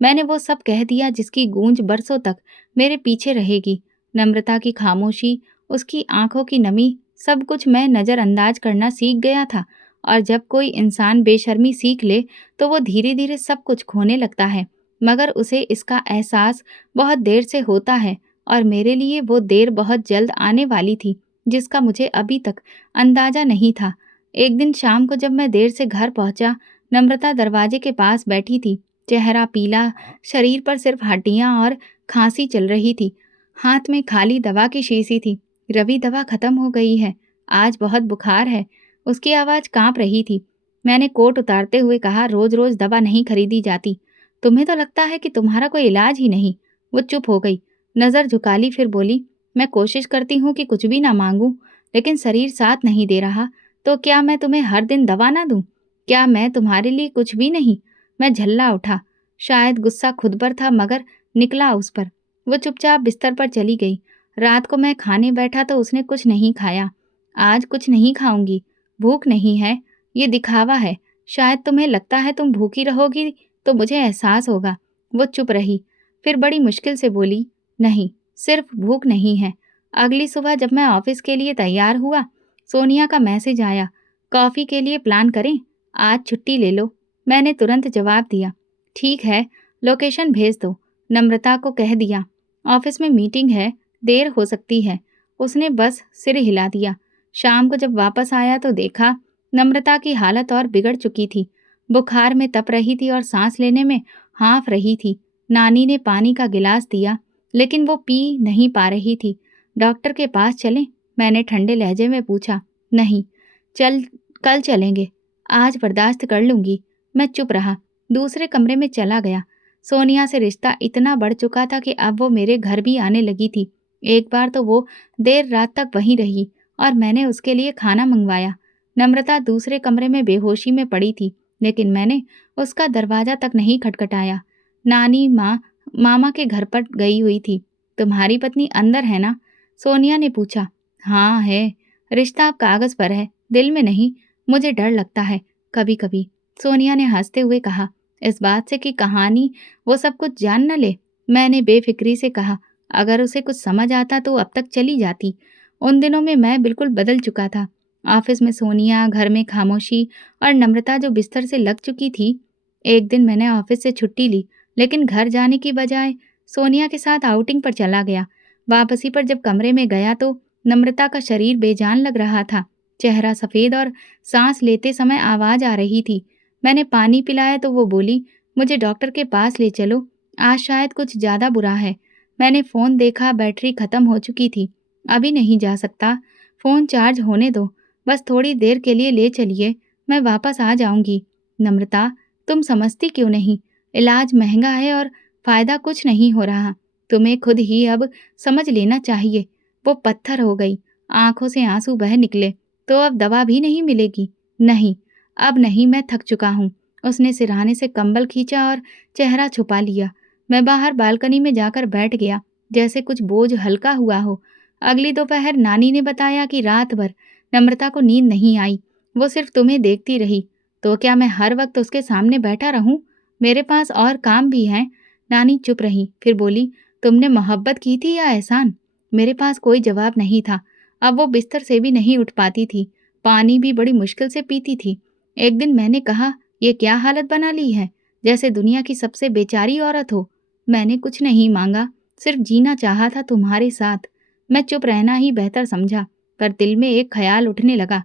मैंने वो सब कह दिया जिसकी गूंज बरसों तक मेरे पीछे रहेगी। नम्रता की खामोशी, उसकी आंखों की नमी, सब कुछ मैं नजरअंदाज करना सीख गया था। और जब कोई इंसान बेशर्मी सीख ले, तो वो धीरे धीरे सब कुछ खोने लगता है। मगर उसे इसका एहसास बहुत देर से होता है, और मेरे लिए वो देर बहुत जल्द आने वाली थी, जिसका मुझे अभी तक अंदाजा नहीं था। एक दिन शाम को जब मैं देर से घर पहुंचा, नम्रता दरवाजे के पास बैठी थी। चेहरा पीला, शरीर पर सिर्फ हड्डियां और खांसी चल रही थी। हाथ में खाली दवा की शीशी थी। रवि, दवा खत्म हो गई है, आज बहुत बुखार है। उसकी आवाज़ कांप रही थी। मैंने कोट उतारते हुए कहा, रोज रोज दवा नहीं खरीदी जाती। तुम्हें तो लगता है कि तुम्हारा कोई इलाज ही नहीं। वो चुप हो गई, नज़र झुका ली, फिर बोली, मैं कोशिश करती हूँ कि कुछ भी ना मांगूं, लेकिन शरीर साथ नहीं दे रहा। तो क्या मैं तुम्हें हर दिन दवा ना दूं? क्या मैं तुम्हारे लिए कुछ भी नहीं? मैं झल्ला उठा। शायद गुस्सा खुद पर था, मगर निकला उस पर। वो चुपचाप बिस्तर पर चली गई। रात को मैं खाने बैठा तो उसने कुछ नहीं खाया। आज कुछ नहीं खाऊंगी, भूख नहीं है, ये दिखावा है। शायद तुम्हें लगता है तुम भूखी रहोगी तो मुझे एहसास होगा। वो चुप रही, फिर बड़ी मुश्किल से बोली, नहीं, सिर्फ भूख नहीं है। अगली सुबह जब मैं ऑफिस के लिए तैयार हुआ, सोनिया का मैसेज आया, कॉफ़ी के लिए प्लान करें, आज छुट्टी ले लो। मैंने तुरंत जवाब दिया, ठीक है, लोकेशन भेज दो। नम्रता को कह दिया, ऑफिस में मीटिंग है, देर हो सकती है। उसने बस सिर हिला दिया। शाम को जब वापस आया तो देखा, नम्रता की हालत और बिगड़ चुकी थी। बुखार में तप रही थी और सांस लेने में हाँफ रही थी। नानी ने पानी का गिलास दिया, लेकिन वो पी नहीं पा रही थी। डॉक्टर के पास चलें? मैंने ठंडे लहजे में पूछा। नहीं, चल कल चलेंगे, आज बर्दाश्त कर लूंगी। मैं चुप रहा, दूसरे कमरे में चला गया। सोनिया से रिश्ता इतना बढ़ चुका था कि अब वो मेरे घर भी आने लगी थी। एक बार तो वो देर रात तक वहीं रही और मैंने उसके लिए खाना मंगवाया। नम्रता दूसरे कमरे में बेहोशी में पड़ी थी, लेकिन मैंने उसका दरवाजा तक नहीं खटखटाया। नानी मामा के घर पर गई हुई थी। तुम्हारी पत्नी अंदर है ना? सोनिया ने पूछा। हाँ है, रिश्ता अब कागज पर है, दिल में नहीं। मुझे डर लगता है कभी कभी, सोनिया ने हंसते हुए कहा। इस बात से कि कहानी वो सब कुछ जान न ले? मैंने बेफिक्री से कहा। अगर उसे कुछ समझ आता तो अब तक चली जाती। उन दिनों में मैं बिल्कुल बदल चुका था। ऑफिस में सोनिया, घर में खामोशी और नम्रता जो बिस्तर से लग चुकी थी। एक दिन मैंने ऑफिस से छुट्टी ली, लेकिन घर जाने की बजाय सोनिया के साथ आउटिंग पर चला गया। वापसी पर जब कमरे में गया तो नम्रता का शरीर बेजान लग रहा था। चेहरा सफ़ेद और सांस लेते समय आवाज़ आ रही थी। मैंने पानी पिलाया तो वो बोली, मुझे डॉक्टर के पास ले चलो, आज शायद कुछ ज़्यादा बुरा है। मैंने फ़ोन देखा, बैटरी ख़त्म हो चुकी थी। अभी नहीं जा सकता, फ़ोन चार्ज होने दो, बस थोड़ी देर के लिए ले चलिए, मैं वापस आ जाऊंगी। नम्रता, तुम समझती क्यों नहीं? इलाज महंगा है और फ़ायदा कुछ नहीं हो रहा। तुम्हें खुद ही अब समझ लेना चाहिए। वो पत्थर हो गई, आंखों से आंसू बह निकले। तो अब दवा भी नहीं मिलेगी? नहीं, अब नहीं, मैं थक चुका हूँ। उसने सिरहाने से कंबल खींचा और चेहरा छुपा लिया। मैं बाहर बालकनी में जाकर बैठ गया, जैसे कुछ बोझ हल्का हुआ हो। अगली दोपहर नानी ने बताया कि रात भर नम्रता को नींद नहीं आई, वो सिर्फ तुम्हें देखती रही। तो क्या मैं हर वक्त उसके सामने बैठा रहूं? मेरे पास और काम भी हैं। नानी चुप रही, फिर बोली, तुमने मोहब्बत की थी या एहसान? मेरे पास कोई जवाब नहीं था। अब वो बिस्तर से भी नहीं उठ पाती थी, पानी भी बड़ी मुश्किल से पीती थी। एक दिन मैंने कहा, ये क्या हालत बना ली है, जैसे दुनिया की सबसे बेचारी औरत हो। मैंने कुछ नहीं मांगा, सिर्फ जीना चाहा था तुम्हारे साथ। मैं चुप रहना ही बेहतर समझा, पर दिल में एक ख्याल उठने लगा,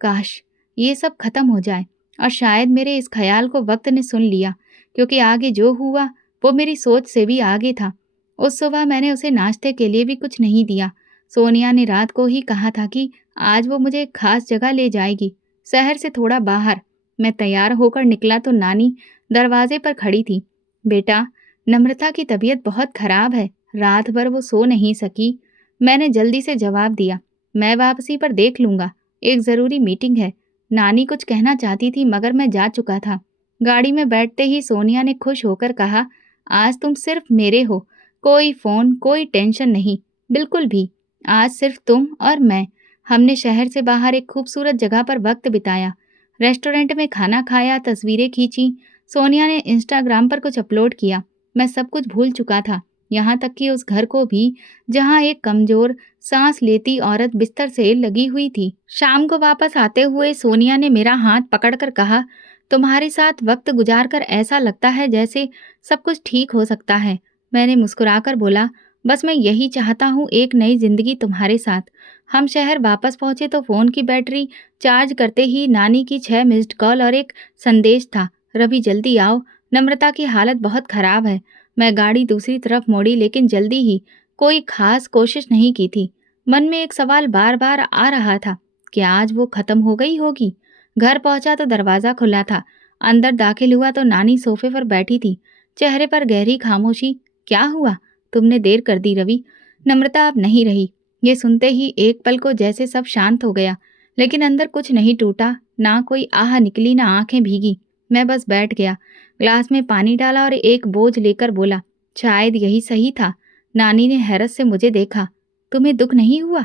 काश ये सब खत्म हो जाए। और शायद मेरे इस ख्याल को वक्त ने सुन लिया, क्योंकि आगे जो हुआ वो मेरी सोच से भी आगे था। उस सुबह मैंने उसे नाश्ते के लिए भी कुछ नहीं दिया। सोनिया ने रात को ही कहा था कि आज वो मुझे एक खास जगह ले जाएगी, शहर से थोड़ा बाहर। मैं तैयार होकर निकला तो नानी दरवाजे पर खड़ी थी। बेटा, नम्रता की तबीयत बहुत खराब है, रात भर वो सो नहीं सकी। मैंने जल्दी से जवाब दिया, मैं वापसी पर देख लूंगा, एक ज़रूरी मीटिंग है। नानी कुछ कहना चाहती थी मगर मैं जा चुका था। गाड़ी में बैठते ही सोनिया ने खुश होकर कहा, आज तुम सिर्फ मेरे हो, कोई फ़ोन, कोई टेंशन नहीं, बिल्कुल भी। आज सिर्फ तुम और मैं। हमने शहर से बाहर एक खूबसूरत जगह पर वक्त बिताया, रेस्टोरेंट में खाना खाया, तस्वीरें खींची। सोनिया ने इंस्टाग्राम पर कुछ अपलोड किया। मैं सब कुछ भूल चुका था, यहाँ तक कि उस घर को भी, जहाँ एक कमजोर सांस लेती औरत बिस्तर से लगी हुई थी। शाम को वापस आते हुए सोनिया ने मेरा हाथ पकड़कर कहा, तुम्हारे साथ वक्त गुजार कर ऐसा लगता है जैसे सब कुछ ठीक हो सकता है। मैंने मुस्कुराकर बोला, बस मैं यही चाहता हूँ, एक नई जिंदगी तुम्हारे साथ। हम शहर वापस पहुंचे तो फोन की बैटरी चार्ज करते ही नानी की 6 मिस्ड कॉल और एक संदेश था, रवि जल्दी आओ, नम्रता की हालत बहुत खराब है। मैं गाड़ी दूसरी तरफ मोड़ी, लेकिन जल्दी ही, कोई खास कोशिश नहीं की थी। मन में एक सवाल बार बार आ रहा था, क्या आज वो खत्म हो गई होगी। घर पहुंचा तो दरवाजा खुला था। अंदर दाखिल हुआ तो नानी सोफे पर बैठी थी, चेहरे पर गहरी खामोशी। क्या हुआ, तुमने देर कर दी रवि। नम्रता अब नहीं रही। ये सुनते ही एक पल को जैसे सब शांत हो गया, लेकिन अंदर कुछ नहीं टूटा, ना कोई आह निकली, ना आंखें भीगी। मैं बस बैठ गया, ग्लास में पानी डाला और एक बोझ लेकर बोला, शायद यही सही था। नानी ने हैरत से मुझे देखा, तुम्हें दुख नहीं हुआ।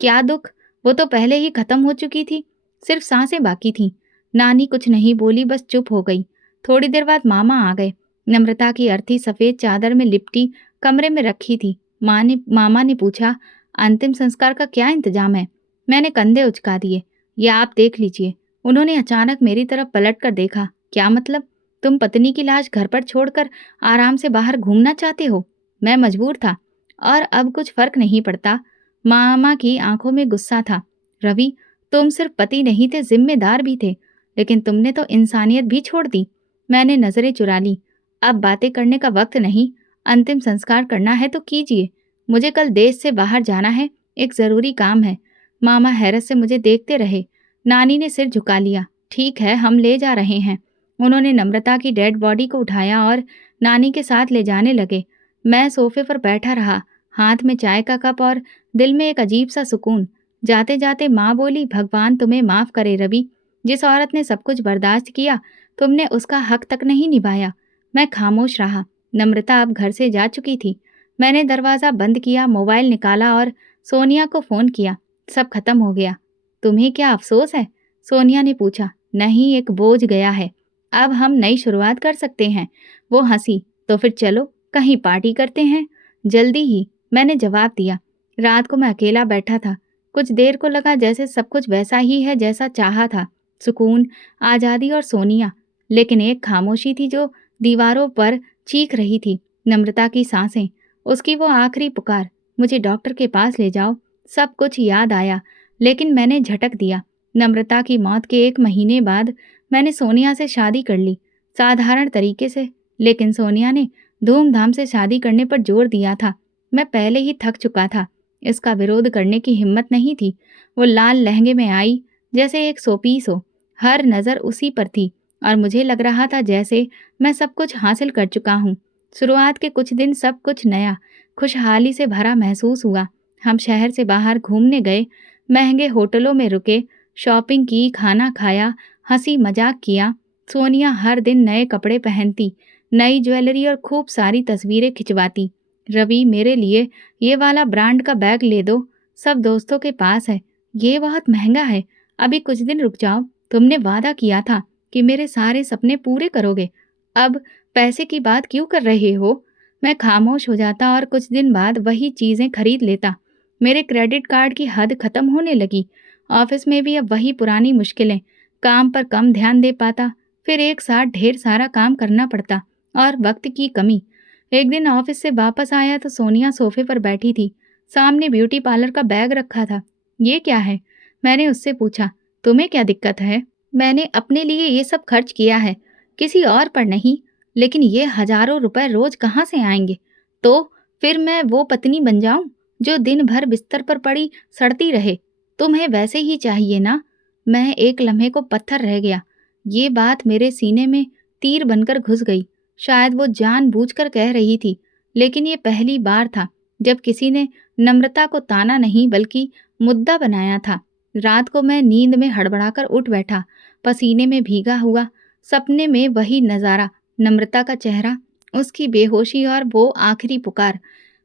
क्या दुख, वो तो पहले ही खत्म हो चुकी थी, सिर्फ सांसें बाकी थीं। नानी कुछ नहीं बोली, बस चुप हो गई। थोड़ी देर बाद मामा आ गए। नम्रता की अर्थी सफेद चादर में लिपटी कमरे में रखी थी। मामा ने पूछा, अंतिम संस्कार का क्या इंतजाम है। मैंने कंधे उचका दिए, ये आप देख लीजिए। उन्होंने अचानक मेरी तरफ पलट कर देखा, क्या मतलब, तुम पत्नी की लाश घर पर छोड़कर आराम से बाहर घूमना चाहते हो। मैं मजबूर था, और अब कुछ फर्क नहीं पड़ता। मामा की आंखों में गुस्सा था। रवि, तुम सिर्फ पति नहीं थे, जिम्मेदार भी थे, लेकिन तुमने तो इंसानियत भी छोड़ दी। मैंने नजरें चुरा ली। अब बातें करने का वक्त नहीं, अंतिम संस्कार करना है तो कीजिए। मुझे कल देश से बाहर जाना है, एक जरूरी काम है। मामा हैरत से मुझे देखते रहे। नानी ने सिर झुका लिया, ठीक है, हम ले जा रहे हैं। उन्होंने नम्रता की डेड बॉडी को उठाया और नानी के साथ ले जाने लगे। मैं सोफे पर बैठा रहा, हाथ में चाय का कप और दिल में एक अजीब सा सुकून। जाते जाते माँ बोली, भगवान तुम्हें माफ करे रवि, जिस औरत ने सब कुछ बर्दाश्त किया, तुमने उसका हक तक नहीं निभाया। मैं खामोश रहा। नम्रता अब घर से जा चुकी थी। मैंने दरवाज़ा बंद किया, मोबाइल निकाला और सोनिया को फ़ोन किया। सब खत्म हो गया। तुम्हें क्या अफसोस है, सोनिया ने पूछा। नहीं, एक बोझ गया है, अब हम नई शुरुआत कर सकते हैं। वो हंसी, तो फिर चलो कहीं पार्टी करते हैं, जल्दी ही, मैंने जवाब दिया। रात को मैं अकेला बैठा था। कुछ देर को लगा जैसे सब कुछ वैसा ही है जैसा चाहा था, सुकून, आज़ादी और सोनिया। लेकिन एक खामोशी थी जो दीवारों पर चीख रही थी, नम्रता की सांसें, उसकी वो आखिरी पुकार, मुझे डॉक्टर के पास ले जाओ। सब कुछ याद आया, लेकिन मैंने झटक दिया। नम्रता की मौत के 1 महीने बाद मैंने सोनिया से शादी कर ली, साधारण तरीके से, लेकिन सोनिया ने धूमधाम से शादी करने पर जोर दिया था। मैं पहले ही थक चुका था, इसका विरोध करने की हिम्मत नहीं थी। वो लाल लहंगे में आई जैसे एक सोपीस हो, हर नज़र उसी पर थी, और मुझे लग रहा था जैसे मैं सब कुछ हासिल कर चुका हूँ। शुरुआत के कुछ दिन सब कुछ नया, खुशहाली से भरा महसूस हुआ। हम शहर से बाहर घूमने गए, महंगे होटलों में रुके, शॉपिंग की, खाना खाया, हंसी मजाक किया। सोनिया हर दिन नए कपड़े पहनती, नई ज्वेलरी और खूब सारी तस्वीरें खिंचवाती। रवि, मेरे लिए ये वाला ब्रांड का बैग ले दो, सब दोस्तों के पास है। ये बहुत महंगा है, अभी कुछ दिन रुक जाओ, तुमने वादा किया था कि मेरे सारे सपने पूरे करोगे। अब पैसे की बात क्यों कर रहे हो। मैं खामोश हो जाता और कुछ दिन बाद वही चीज़ें खरीद लेता। मेरे क्रेडिट कार्ड की हद खत्म होने लगी। ऑफिस में भी अब वही पुरानी मुश्किलें, काम पर कम ध्यान दे पाता, फिर एक साथ ढेर सारा काम करना पड़ता और वक्त की कमी। एक दिन ऑफिस से वापस आया तो सोनिया सोफे पर बैठी थी, सामने ब्यूटी पार्लर का बैग रखा था। ये क्या है? मैंने उससे पूछा। तुम्हें क्या दिक्कत है? मैंने अपने लिए ये सब खर्च किया है, किसी और पर नहीं। लेकिन ये हजारों रुपए रोज कहाँ से आएंगे? तो फिर मैं वो पत्नी बन जाऊं जो दिन भर बिस्तर पर पड़ी सड़ती रहे? तुम्हें वैसे ही चाहिए ना? मैं एक लम्हे को पत्थर रह गया। ये बात मेरे सीने में तीर बनकर घुस गई। शायद वो जानबूझकर कह रही थी, लेकिन ये पहली बार था जब किसी ने नम्रता को ताना नहीं बल्कि मुद्दा बनाया था। रात को मैं नींद में हड़बड़ाकर उठ बैठा, पसीने में भीगा हुआ। सपने में वही नजारा, नम्रता का चेहरा, उसकी बेहोशी और वो आखिरी पुकार,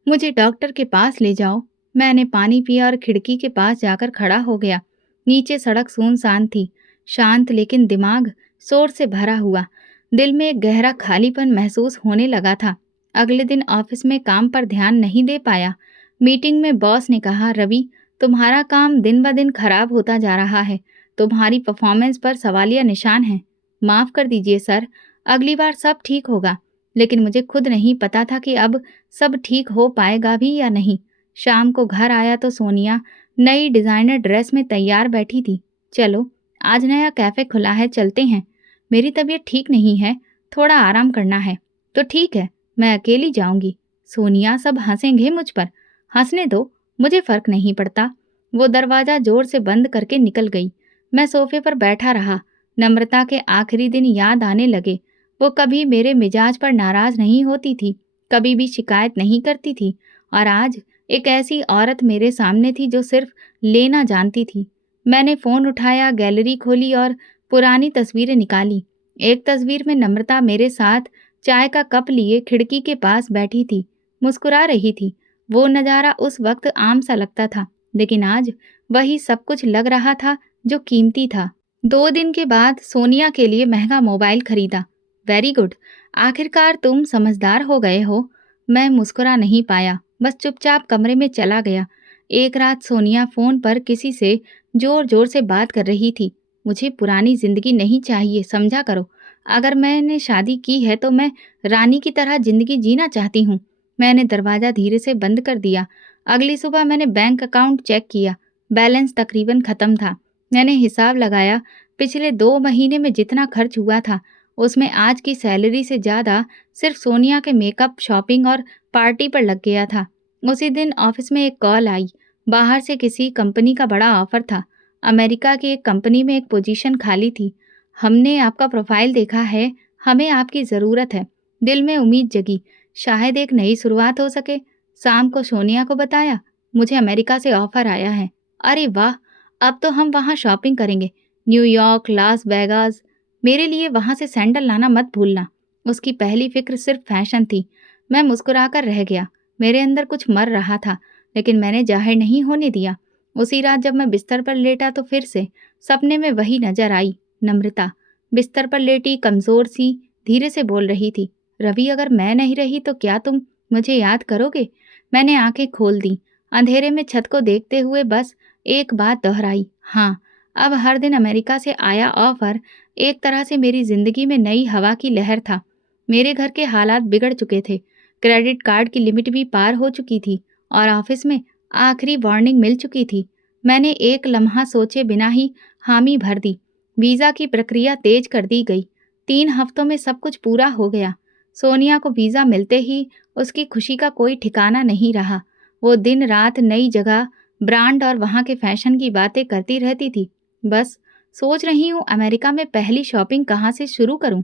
मुझे डॉक्टर के पास ले जाओ। मैंने पानी पिया और खिड़की के पास जाकर खड़ा हो गया। नीचे सड़क सुनसान थी, शांत, लेकिन दिमाग शोर से भरा हुआ। दिल में एक गहरा खालीपन महसूस होने लगा था। अगले दिन ऑफिस में काम पर ध्यान नहीं दे पाया। मीटिंग में बॉस ने कहा, रवि, तुम्हारा काम दिन ब दिन खराब होता जा रहा है। तुम्हारी परफॉर्मेंस पर सवालिया निशान है। माफ कर दीजिए सर, अगली बार सब ठीक होगा। लेकिन मुझे खुद नहीं पता था कि अब सब ठीक हो पाएगा भी या नहीं। शाम को घर आया तो सोनिया नई डिजाइनर ड्रेस में तैयार बैठी थी। चलो, आज नया कैफे खुला है, चलते हैं। मेरी तबीयत ठीक नहीं है, थोड़ा आराम करना है। तो ठीक है, मैं अकेली जाऊंगी। सोनिया, सब हंसेंगे मुझ पर। हंसने दो, मुझे फर्क नहीं पड़ता। वो दरवाजा जोर से बंद करके निकल गई। मैं सोफे पर बैठा रहा। नम्रता के आखिरी दिन याद आने लगे। वो कभी मेरे मिजाज पर नाराज नहीं होती थी, कभी भी शिकायत नहीं करती थी। और आज एक ऐसी औरत मेरे सामने थी जो सिर्फ लेना जानती थी। मैंने फोन उठाया, गैलरी खोली और पुरानी तस्वीरें निकाली। एक तस्वीर में नम्रता मेरे साथ चाय का कप लिए खिड़की के पास बैठी थी, मुस्कुरा रही थी। वो नज़ारा उस वक्त आम सा लगता था, लेकिन आज वही सब कुछ लग रहा था जो कीमती था। 2 दिन के बाद सोनिया के लिए महंगा मोबाइल खरीदा। वेरी गुड, आखिरकार तुम समझदार हो गए हो। मैं मुस्कुरा नहीं पाया, बस चुपचाप कमरे में चला गया। एक रात सोनिया फोन पर किसी से जोर जोर से बात कर रही थी। मुझे पुरानी जिंदगी नहीं चाहिए, समझा करो। अगर मैंने शादी की है तो मैं रानी की तरह जिंदगी जीना चाहती हूँ। मैंने दरवाजा धीरे से बंद कर दिया। अगली सुबह मैंने बैंक अकाउंट चेक किया, बैलेंस तकरीबन खत्म था। मैंने हिसाब लगाया, पिछले 2 महीने में जितना खर्च हुआ था उसमें आज की सैलरी से ज्यादा सिर्फ सोनिया के मेकअप, शॉपिंग और पार्टी पर लग गया था। उसी दिन ऑफिस में एक कॉल आई। बाहर से किसी कंपनी का बड़ा ऑफर था। अमेरिका की एक कंपनी में एक पोजीशन खाली थी। हमने आपका प्रोफाइल देखा है, हमें आपकी ज़रूरत है। दिल में उम्मीद जगी, शायद एक नई शुरुआत हो सके। शाम को सोनिया को बताया, मुझे अमेरिका से ऑफर आया है। अरे वाह, अब तो हम वहाँ शॉपिंग करेंगे, न्यूयॉर्क, लास वेगास। मेरे लिए वहाँ से सैंडल लाना मत भूलना। उसकी पहली फिक्र सिर्फ फैशन थी। मैं मुस्कुराकर रह गया। मेरे अंदर कुछ मर रहा था, लेकिन मैंने जाहिर नहीं होने दिया। उसी रात जब मैं बिस्तर पर लेटा तो फिर से सपने में वही नजर आई, नम्रता बिस्तर पर लेटी, कमजोर सी, धीरे से बोल रही थी, रवि, अगर मैं नहीं रही तो क्या तुम मुझे याद करोगे? मैंने आंखें खोल दी। अंधेरे में छत को देखते हुए बस एक बात दोहराई, हाँ। अब हर दिन अमेरिका से आया ऑफर एक तरह से मेरी जिंदगी में नई हवा की लहर था। मेरे घर के हालात बिगड़ चुके थे। क्रेडिट कार्ड की लिमिट भी पार हो चुकी थी और ऑफिस में आखिरी वार्निंग मिल चुकी थी। मैंने एक लम्हा सोचे बिना ही हामी भर दी। वीज़ा की प्रक्रिया तेज कर दी गई। 3 हफ्तों में सब कुछ पूरा हो गया। सोनिया को वीज़ा मिलते ही उसकी खुशी का कोई ठिकाना नहीं रहा। वो दिन रात नई जगह, ब्रांड और वहाँ के फैशन की बातें करती रहती थी। बस सोच रही हूँ अमेरिका में पहली शॉपिंग कहाँ से शुरू करूँ।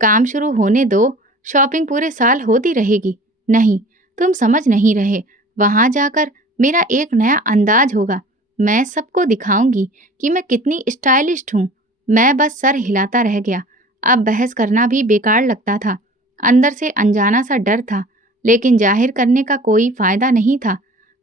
काम शुरू होने दो, शॉपिंग पूरे साल होती रहेगी। नहीं, तुम समझ नहीं रहे। वहाँ जाकर मेरा एक नया अंदाज होगा। मैं सबको दिखाऊंगी कि मैं कितनी स्टाइलिस्ट हूँ। मैं बस सर हिलाता रह गया। अब बहस करना भी बेकार लगता था। अंदर से अनजाना सा डर था, लेकिन जाहिर करने का कोई फायदा नहीं था।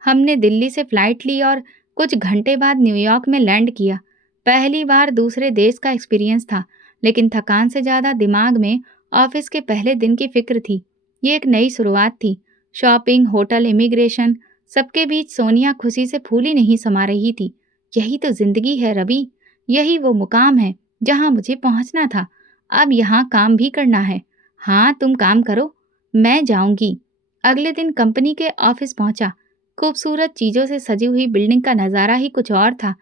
हमने दिल्ली से फ्लाइट ली और कुछ घंटे बाद न्यूयॉर्क में लैंड किया। पहली बार दूसरे देश का एक्सपीरियंस था, लेकिन थकान से ज़्यादा दिमाग में ऑफिस के पहले दिन की फिक्र थी। ये एक नई शुरुआत थी। शॉपिंग, होटल, इमिग्रेशन, सबके बीच सोनिया खुशी से फूली नहीं समा रही थी। यही तो जिंदगी है रवि, यही वो मुकाम है जहां मुझे पहुंचना था। अब यहाँ काम भी करना है। हाँ, तुम काम करो, मैं जाऊंगी। अगले दिन कंपनी के ऑफिस पहुंचा। खूबसूरत चीजों से सजी हुई बिल्डिंग का नजारा ही कुछ और था।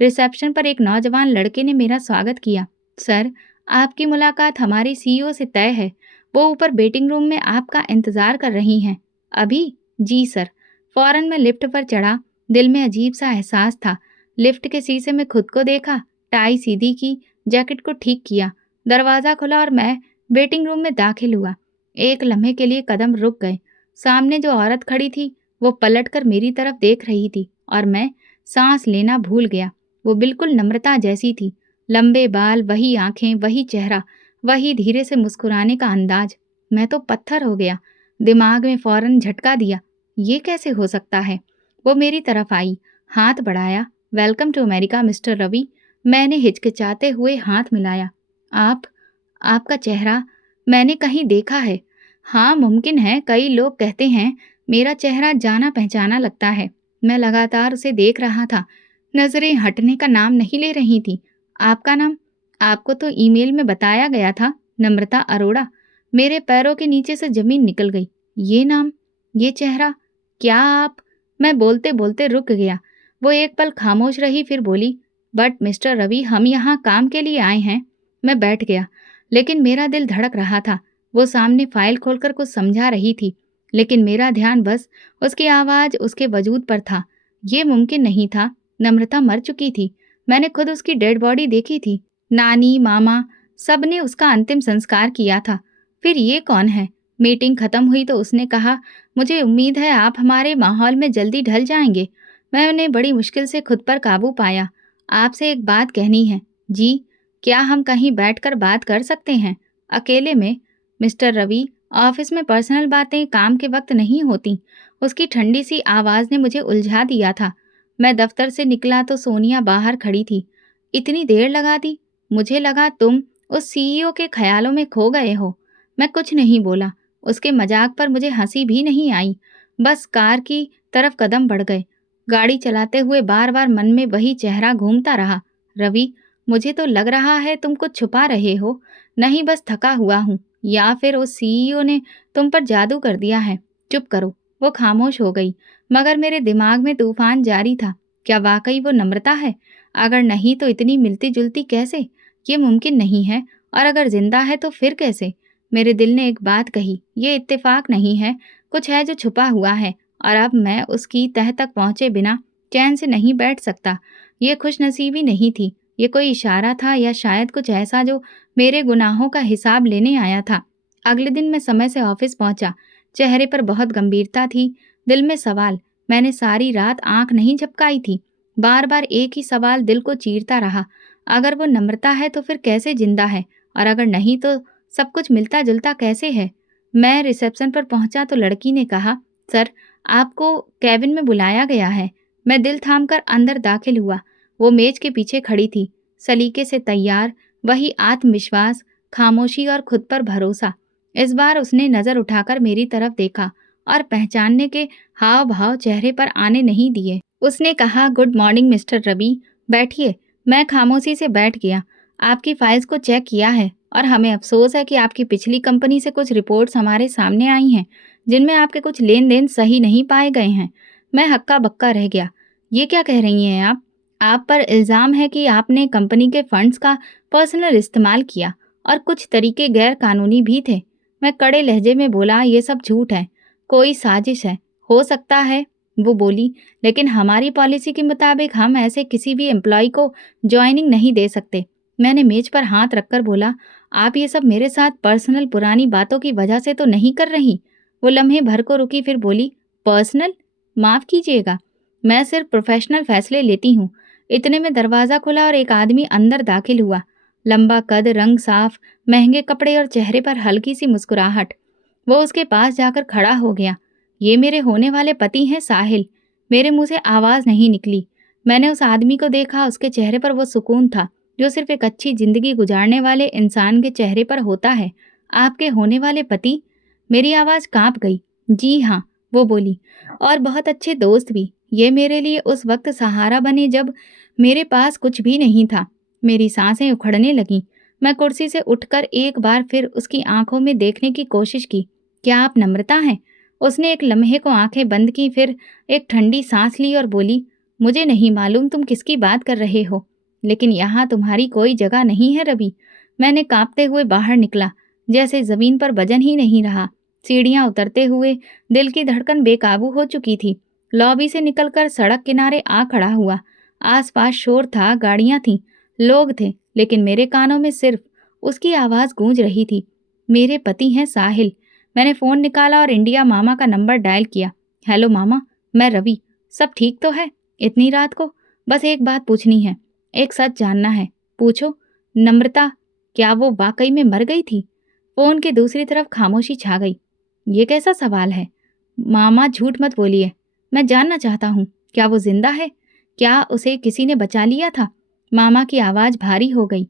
रिसेप्शन पर एक नौजवान लड़के ने मेरा स्वागत किया। सर, आपकी मुलाकात हमारी सीईओ से तय है। वो ऊपर वेटिंग रूम में आपका इंतजार कर रही हैं। अभी? जी सर। फौरन मैं लिफ्ट पर चढ़ा। दिल में अजीब सा एहसास था। लिफ्ट के शीशे में खुद को देखा, टाई सीधी की, जैकेट को ठीक किया। दरवाज़ा खुला और मैं वेटिंग रूम में दाखिल हुआ। एक लम्हे के लिए कदम रुक गए। सामने जो औरत खड़ी थी वो पलटकर मेरी तरफ देख रही थी और मैं सांस लेना भूल गया। वो बिल्कुल नम्रता जैसी थी। लंबे बाल, वही आंखें, वही चेहरा, वही धीरे से मुस्कुराने का अंदाज। मैं तो पत्थर हो गया। दिमाग में फौरन झटका दिया, ये कैसे हो सकता है। वो मेरी तरफ आई, हाथ बढ़ाया। Welcome to America Mister Ravi. मैंने हिचकिचाते हुए हाथ मिलाया। आप, आपका चेहरा मैंने कहीं देखा है। हाँ, मुमकिन है, कई लोग कहते हैं मेरा चेहरा जाना पहचाना लगता है। मैं लगातार उसे देख रहा था। नजरें हटने का नाम नहीं ले रही थी। आपका नाम? आपको तो ईमेल में बताया गया था, नम्रता अरोड़ा। मेरे पैरों के नीचे से जमीन निकल गई। ये नाम, ये चेहरा, क्या आप? मैं बोलते बोलते रुक गया। वो एक पल खामोश रही, फिर बोली, बट मिस्टर रवि, हम यहाँ काम के लिए आए हैं। मैं बैठ गया, लेकिन मेरा दिल धड़क रहा था। वो सामने फाइल खोलकर कुछ समझा रही थी, लेकिन मेरा ध्यान बस उसकी आवाज़, उसके वजूद पर था। ये मुमकिन नहीं था। नम्रता मर चुकी थी। मैंने खुद उसकी डेड बॉडी देखी थी। नानी, मामा, सब ने उसका अंतिम संस्कार किया था। फिर ये कौन है? मीटिंग खत्म हुई तो उसने कहा, मुझे उम्मीद है आप हमारे माहौल में जल्दी ढल जाएंगे। मैंने बड़ी मुश्किल से खुद पर काबू पाया। आपसे एक बात कहनी है। जी? क्या हम कहीं बैठकर बात कर सकते हैं, अकेले में? मिस्टर रवि, ऑफिस में पर्सनल बातें काम के वक्त नहीं होती। उसकी ठंडी सी आवाज़ ने मुझे उलझा दिया था। मैं दफ्तर से निकला तो सोनिया बाहर खड़ी थी। इतनी देर लगा दी? मुझे लगा तुम उस सीईओ के ख्यालों में खो गए हो। मैं कुछ नहीं बोला। उसके मजाक पर मुझे हंसी भी नहीं आई। बस कार की तरफ कदम बढ़ गए। गाड़ी चलाते हुए बार बार मन में वही चेहरा घूमता रहा। रवि, मुझे तो लग रहा है तुम कुछ छुपा रहे हो। नहीं, बस थका हुआ हूँ, या फिर उस सीईओ ने तुम पर जादू कर दिया है। चुप करो। वो खामोश हो गई, मगर मेरे दिमाग में तूफान जारी था। क्या वाकई वो नम्रता है? अगर नहीं तो इतनी मिलती जुलती कैसे? ये मुमकिन नहीं है। और अगर जिंदा है तो फिर कैसे? मेरे दिल ने एक बात कही, ये इत्तेफाक नहीं है, कुछ है जो छुपा हुआ है, और अब मैं उसकी तह तक पहुंचे बिना चैन से नहीं बैठ सकता। ये खुशनसीबी नहीं थी, ये कोई इशारा था, या शायद कुछ ऐसा जो मेरे गुनाहों का हिसाब लेने आया था। अगले दिन मैं समय से ऑफिस पहुंचा। चेहरे पर बहुत गंभीरता थी, दिल में सवाल। मैंने सारी रात आंख नहीं झपकाई थी। बार बार एक ही सवाल दिल को चीरता रहा। अगर वो नम्रता है तो फिर कैसे जिंदा है, और अगर नहीं तो सब कुछ मिलता जुलता कैसे है? मैं रिसेप्शन पर पहुंचा तो लड़की ने कहा, सर, आपको कैबिन में बुलाया गया है। मैं दिल थामकर अंदर दाखिल हुआ। वो मेज के पीछे खड़ी थी, सलीके से तैयार, वही आत्मविश्वास, खामोशी और खुद पर भरोसा। इस बार उसने नजर उठाकर मेरी तरफ देखा और पहचानने के हाव भाव चेहरे पर आने नहीं दिए। उसने कहा, गुड मॉर्निंग मिस्टर रवि, बैठिए। मैं खामोशी से बैठ गया। आपकी फाइल्स को चेक किया है और हमें अफसोस है कि आपकी पिछली कंपनी से कुछ रिपोर्ट्स हमारे सामने आई हैं, जिनमें आपके कुछ लेन देन सही नहीं पाए गए हैं। मैं हक्का बक्का रह गया। ये क्या कह रही हैं आप? आप पर इल्ज़ाम है कि आपने कंपनी के फंड्स का पर्सनल इस्तेमाल किया, और कुछ तरीके गैर कानूनी भी थे। मैं कड़े लहजे में बोला, ये सब झूठ है, कोई साजिश है। हो सकता है, वो बोली, लेकिन हमारी पॉलिसी के मुताबिक हम ऐसे किसी भी एम्प्लॉय को ज्वाइनिंग नहीं दे सकते। मैंने मेज पर हाथ रखकर बोला, आप ये सब मेरे साथ पर्सनल पुरानी बातों की वजह से तो नहीं कर रही? वो लम्हे भर को रुकी, फिर बोली, पर्सनल? माफ़ कीजिएगा, मैं सिर्फ प्रोफेशनल फैसले लेती हूँ। इतने में दरवाज़ा खुला और एक आदमी अंदर दाखिल हुआ। लंबा कद, रंग साफ, महंगे कपड़े और चेहरे पर हल्की सी मुस्कुराहट। वो उसके पास जाकर खड़ा हो गया। ये मेरे होने वाले पति हैं, साहिल। मेरे मुंह से आवाज़ नहीं निकली। मैंने उस आदमी को देखा। उसके चेहरे पर वो सुकून था जो सिर्फ एक अच्छी जिंदगी गुजारने वाले इंसान के चेहरे पर होता है। आपके होने वाले पति? मेरी आवाज़ कांप गई। जी हाँ, वो बोली। और बहुत अच्छे दोस्त भी। ये मेरे लिए उस वक्त सहारा बने जब मेरे पास कुछ भी नहीं था। मेरी सांसें उखड़ने लगीं। मैं कुर्सी से उठकर एक बार फिर उसकी आंखों में देखने की कोशिश की। क्या आप नम्रता हैं? उसने एक लम्हे को आंखें बंद की, फिर एक ठंडी सांस ली और बोली, मुझे नहीं मालूम तुम किसकी बात कर रहे हो, लेकिन यहाँ तुम्हारी कोई जगह नहीं है रवि। मैंने कांपते हुए बाहर निकला, जैसे जमीन पर वजन ही नहीं रहा। सीढ़ियां उतरते हुए दिल की धड़कन बेकाबू हो चुकी थी। लॉबी से निकलकर सड़क किनारे आ खड़ा हुआ। आसपास शोर था, गाड़ियां थीं, लोग थे, लेकिन मेरे कानों में सिर्फ उसकी आवाज गूंज रही थी। मेरे पति हैं साहिल। मैंने फोन निकाला और इंडिया मामा का नंबर डायल किया। हेलो मामा, मैं रवि। सब ठीक तो है? इतनी रात को? बस एक बात पूछनी है, एक सच जानना है। पूछो। नम्रता, क्या वो वाकई में मर गई थी? फोन के दूसरी तरफ खामोशी छा गई। ये कैसा सवाल है? मामा झूठ मत बोलिए। मैं जानना चाहता हूँ, क्या वो जिंदा है? क्या उसे किसी ने बचा लिया था? मामा की आवाज भारी हो गई।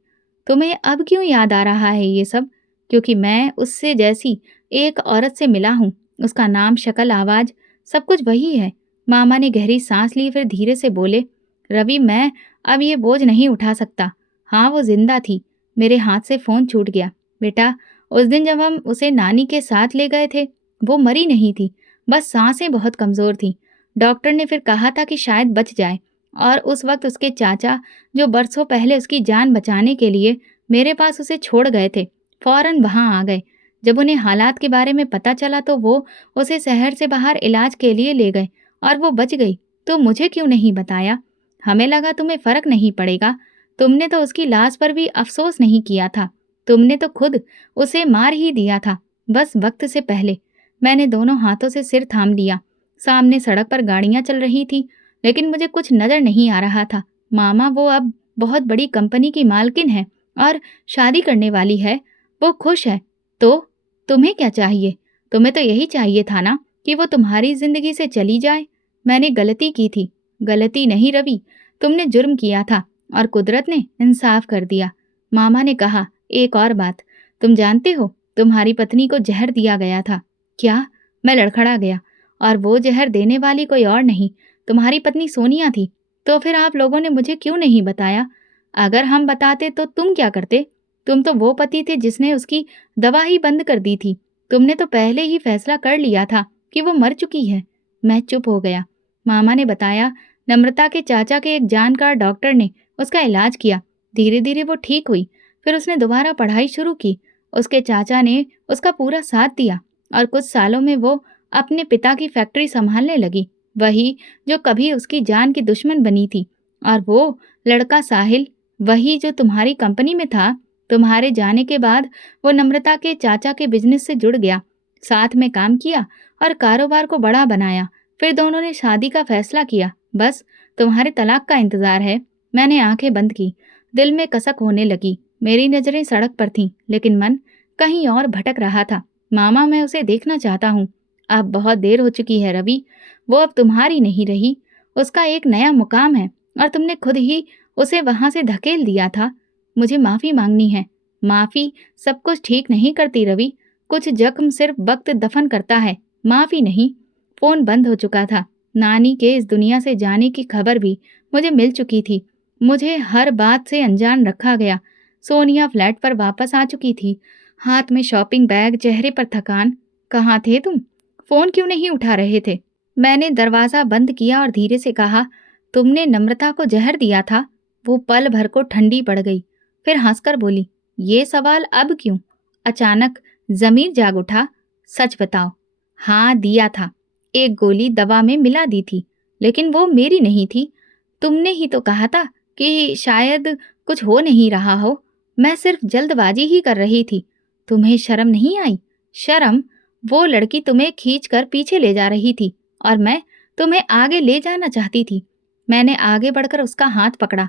तुम्हें अब क्यों याद आ रहा है ये सब? क्योंकि मैं उससे जैसी एक औरत से मिला हूँ। उसका नाम, शक्ल, आवाज, सब कुछ वही है। मामा ने गहरी सांस ली, फिर धीरे से बोले, रवि, मैं अब ये बोझ नहीं उठा सकता। हाँ, वो जिंदा थी। मेरे हाथ से फोन छूट गया। बेटा, उस दिन जब हम उसे नानी के साथ ले गए थे, वो मरी नहीं थी, बस सांसें बहुत कमजोर थीं। डॉक्टर ने फिर कहा था कि शायद बच जाए, और उस वक्त उसके चाचा, जो बरसों पहले उसकी जान बचाने के लिए मेरे पास उसे छोड़ गए थे, फौरन वहां आ गए। जब उन्हें हालात के बारे में पता चला तो वो उसे शहर से बाहर इलाज के लिए ले गए, और वो बच गई। तो मुझे क्यों नहीं बताया? हमें लगा तुम्हें फर्क नहीं पड़ेगा। तुमने तो उसकी लाश पर भी अफसोस नहीं किया था। तुमने तो खुद उसे मार ही दिया था, बस वक्त से पहले। मैंने दोनों हाथों से सिर थाम लिया। सामने सड़क पर गाड़ियां चल रही थी, लेकिन मुझे कुछ नजर नहीं आ रहा था। मामा, वो अब बहुत बड़ी कंपनी की मालकिन है और शादी करने वाली है। वो खुश है। तो तुम्हें क्या चाहिए? तुम्हें तो यही चाहिए था ना कि वो तुम्हारी जिंदगी से चली जाए। मैंने गलती की थी। गलती नहीं रवि, तुमने जुर्म किया था और कुदरत ने इंसाफ कर दिया। मामा ने कहा, एक और बात, तुम जानते हो तुम्हारी पत्नी को जहर दिया गया था। क्या? मैं लड़खड़ा गया। और वो जहर देने वाली कोई और नहीं, तुम्हारी पत्नी सोनिया थी। तो फिर आप लोगों ने मुझे क्यों नहीं बताया? अगर हम बताते तो तुम क्या करते? तुम तो वो पति थे जिसने उसकी दवा ही बंद कर दी थी। तुमने तो पहले ही फैसला कर लिया था कि वो मर चुकी है। मैं चुप हो गया। मामा ने बताया, नम्रता के चाचा के एक जानकार डॉक्टर ने उसका इलाज किया। धीरे धीरे वो ठीक हुई। फिर उसने दोबारा पढ़ाई शुरू की। उसके चाचा ने उसका पूरा साथ दिया, और कुछ सालों में वो अपने पिता की फैक्ट्री संभालने लगी, वही जो कभी उसकी जान की दुश्मन बनी थी। और वो लड़का साहिल, वही जो तुम्हारी कंपनी में था, तुम्हारे जाने के बाद वो नम्रता के चाचा के बिजनेस से जुड़ गया। साथ में काम किया और कारोबार को बड़ा बनाया। फिर दोनों ने शादी का फैसला किया। बस तुम्हारे तलाक का इंतजार है। मैंने आंखें बंद की। दिल में कसक होने लगी। मेरी नजरें सड़क पर थीं, लेकिन मन कहीं और भटक रहा था। मामा, मैं उसे देखना चाहता हूँ। अब बहुत देर हो चुकी है रवि। वो अब तुम्हारी नहीं रही। उसका एक नया मुकाम है, और तुमने खुद ही उसे वहां से धकेल दिया था। मुझे माफी मांगनी है। माफी सब कुछ ठीक नहीं करती रवि। कुछ जख्म सिर्फ वक्त दफन करता है, माफी नहीं। फोन बंद हो चुका था। नानी के इस दुनिया से जाने की खबर भी मुझे मिल चुकी थी। मुझे हर बात से अनजान रखा गया। सोनिया फ्लैट पर वापस आ चुकी थी, हाथ में शॉपिंग बैग, चेहरे पर थकान। कहाँ थे तुम? फोन क्यों नहीं उठा रहे थे? मैंने दरवाजा बंद किया और धीरे से कहा, तुमने नम्रता को जहर दिया था? वो पल भर को ठंडी पड़ गई, फिर हंसकर बोली, ये सवाल अब क्यों? अचानक जमीर जाग उठा। सच बताओ। हाँ, दिया था। एक गोली दवा में मिला दी थी, लेकिन वो मेरी नहीं थी। तुमने ही तो कहा था कि शायद कुछ हो नहीं रहा हो। मैं सिर्फ जल्दबाजी ही कर रही थी। तुम्हें शर्म नहीं आई? शर्म? वो लड़की तुम्हें खींचकर पीछे ले जा रही थी, और मैं तुम्हें आगे ले जाना चाहती थी। मैंने आगे बढ़कर उसका हाथ पकड़ा।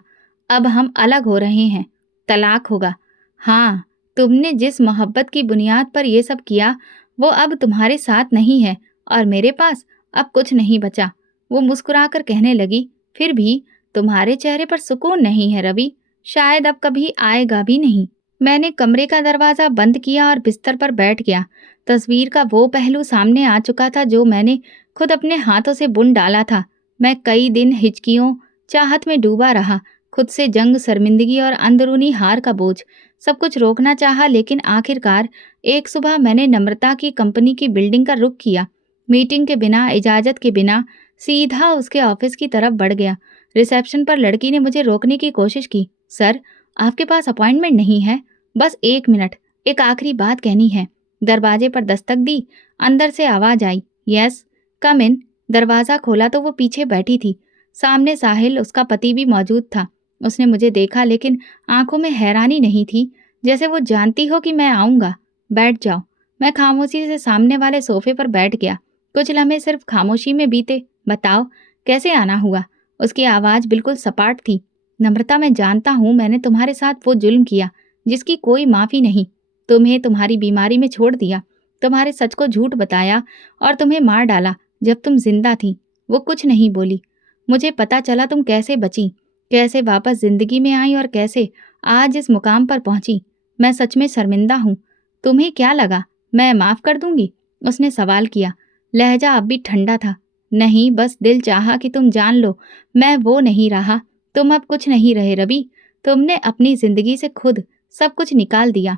अब हम अलग हो रहे हैं। तलाक होगा। हाँ, तुमने जिस मोहब्बत की बुनियाद पर यह सब किया, वो अब तुम्हारे साथ नहीं है, और मेरे पास अब कुछ नहीं बचा। वो मुस्कुराकर कहने लगी, फिर भी तुम्हारे चेहरे पर सुकून नहीं है रवि। शायद अब कभी आएगा भी नहीं। मैंने कमरे का दरवाजा बंद किया और बिस्तर पर बैठ गया। तस्वीर का वो पहलू सामने आ चुका था जो मैंने खुद अपने हाथों से बुन डाला था। मैं कई दिन हिचकियों, चाहत में डूबा रहा, खुद से जंग, शर्मिंदगी और अंदरूनी हार का बोझ। सब कुछ रोकना चाहा, लेकिन आखिरकार एक सुबह मैंने नम्रता की कंपनी की बिल्डिंग का रुख किया। मीटिंग के बिना, इजाज़त के बिना सीधा उसके ऑफिस की तरफ बढ़ गया। रिसेप्शन पर लड़की ने मुझे रोकने की कोशिश की। सर, आपके पास अपॉइंटमेंट नहीं है? बस 1 मिनट, एक आखिरी बात कहनी है। दरवाजे पर दस्तक दी। अंदर से आवाज़ आई, यस, कम इन। दरवाज़ा खोला तो वो पीछे बैठी थी। सामने साहिल, उसका पति, भी मौजूद था। उसने मुझे देखा, लेकिन आंखों में हैरानी नहीं थी, जैसे वो जानती हो कि मैं आऊँगा। बैठ जाओ। मैं खामोशी से सामने वाले सोफे पर बैठ गया। कुछ लम्हे सिर्फ खामोशी में बीते। बताओ, कैसे आना हुआ? उसकी आवाज़ बिल्कुल सपाट थी। नम्रता, मैं जानता हूँ मैंने तुम्हारे साथ वो जुल्म किया जिसकी कोई माफ़ी नहीं। तुम्हें तुम्हारी बीमारी में छोड़ दिया, तुम्हारे सच को झूठ बताया और तुम्हें मार डाला जब तुम जिंदा थी। वो कुछ नहीं बोली। मुझे पता चला तुम कैसे बची, कैसे वापस जिंदगी में आई और कैसे आज इस मुकाम पर पहुंची। मैं सच में शर्मिंदा हूँ। तुम्हें क्या लगा मैं माफ़ कर दूंगी? उसने सवाल किया। लहजा अब भी ठंडा था। नहीं, बस दिल चाहा कि तुम जान लो, मैं वो नहीं रहा। तुम अब कुछ नहीं रहे रवि। तुमने अपनी जिंदगी से खुद सब कुछ निकाल दिया।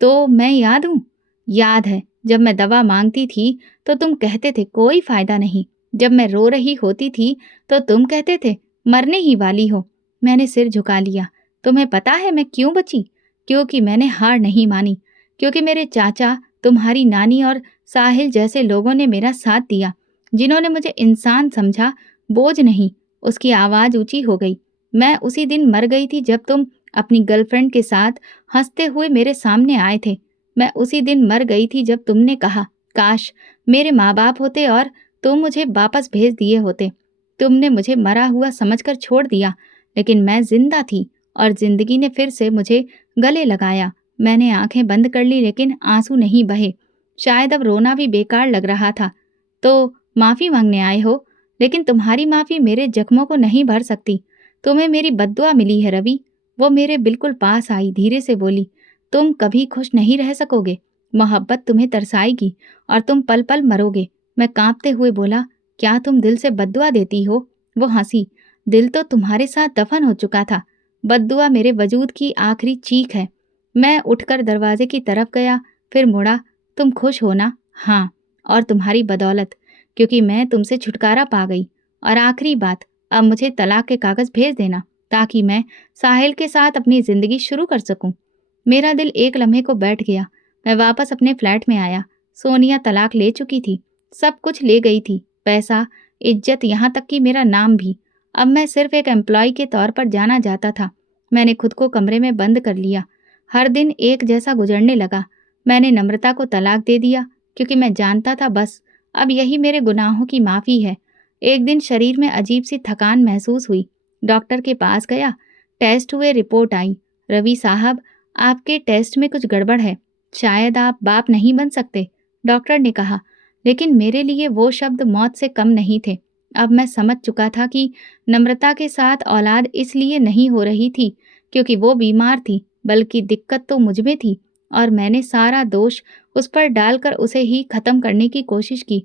तो मैं याद हूँ? याद है, जब मैं दवा मांगती थी तो तुम कहते थे कोई फायदा नहीं। जब मैं रो रही होती थी तो तुम कहते थे मरने ही वाली हो। मैंने सिर झुका लिया। तुम्हें पता है मैं क्यों बची? क्योंकि मैंने हार नहीं मानी, क्योंकि मेरे चाचा, तुम्हारी नानी और साहिल जैसे लोगों ने मेरा साथ दिया, जिन्होंने मुझे इंसान समझा, बोझ नहीं। उसकी आवाज़ ऊंची हो गई। मैं उसी दिन मर गई थी जब तुम अपनी गर्लफ्रेंड के साथ हंसते हुए मेरे सामने आए थे। मैं उसी दिन मर गई थी जब तुमने कहा, काश मेरे माँ बाप होते और तुम मुझे वापस भेज दिए होते। तुमने मुझे मरा हुआ समझकर छोड़ दिया, लेकिन मैं जिंदा थी और जिंदगी ने फिर से मुझे गले लगाया। मैंने आंखें बंद कर ली, लेकिन आंसू नहीं बहे। शायद अब रोना भी बेकार लग रहा था। तो माफ़ी मांगने आए हो, लेकिन तुम्हारी माफ़ी मेरे जख्मों को नहीं भर सकती। तुम्हें मेरी बद्दुआ मिली है रवि। वो मेरे बिल्कुल पास आई, धीरे से बोली, तुम कभी खुश नहीं रह सकोगे। मोहब्बत तुम्हें तरसाएगी और तुम पल पल मरोगे। मैं कांपते हुए बोला, क्या तुम दिल से बद्दुआ देती हो? वो हंसी। दिल तो तुम्हारे साथ दफन हो चुका था। बद्दुआ मेरे वजूद की आखिरी चीख है। मैं उठकर दरवाजे की तरफ गया, फिर मुड़ा। तुम खुश हो ना? हाँ, और तुम्हारी बदौलत, क्योंकि मैं तुमसे छुटकारा पा गई। और आखिरी बात, अब मुझे तलाक के कागज भेज देना, ताकि मैं साहिल के साथ अपनी जिंदगी शुरू कर सकूं। मेरा दिल एक लम्हे को बैठ गया। मैं वापस अपने फ्लैट में आया। सोनिया तलाक ले चुकी थी। सब कुछ ले गई थी, पैसा, इज्जत, यहाँ तक कि मेरा नाम भी। अब मैं सिर्फ एक एम्प्लॉय के तौर पर जाना जाता था। मैंने खुद को कमरे में बंद कर लिया। हर दिन एक जैसा गुजरने लगा। मैंने नम्रता को तलाक दे दिया, क्योंकि मैं जानता था बस अब यही मेरे गुनाहों की माफ़ी है। एक दिन शरीर में अजीब सी थकान महसूस हुई। डॉक्टर के पास गया। टेस्ट हुए, रिपोर्ट आई। रवि साहब, आपके टेस्ट में कुछ गड़बड़ है। शायद आप बाप नहीं बन सकते, डॉक्टर ने कहा। लेकिन मेरे लिए वो शब्द मौत से कम नहीं थे। अब मैं समझ चुका था कि नम्रता के साथ औलाद इसलिए नहीं हो रही थी क्योंकि वो बीमार थी, बल्कि दिक्कत तो मुझ में थी और मैंने सारा दोष उस पर डालकर उसे ही खत्म करने की कोशिश की।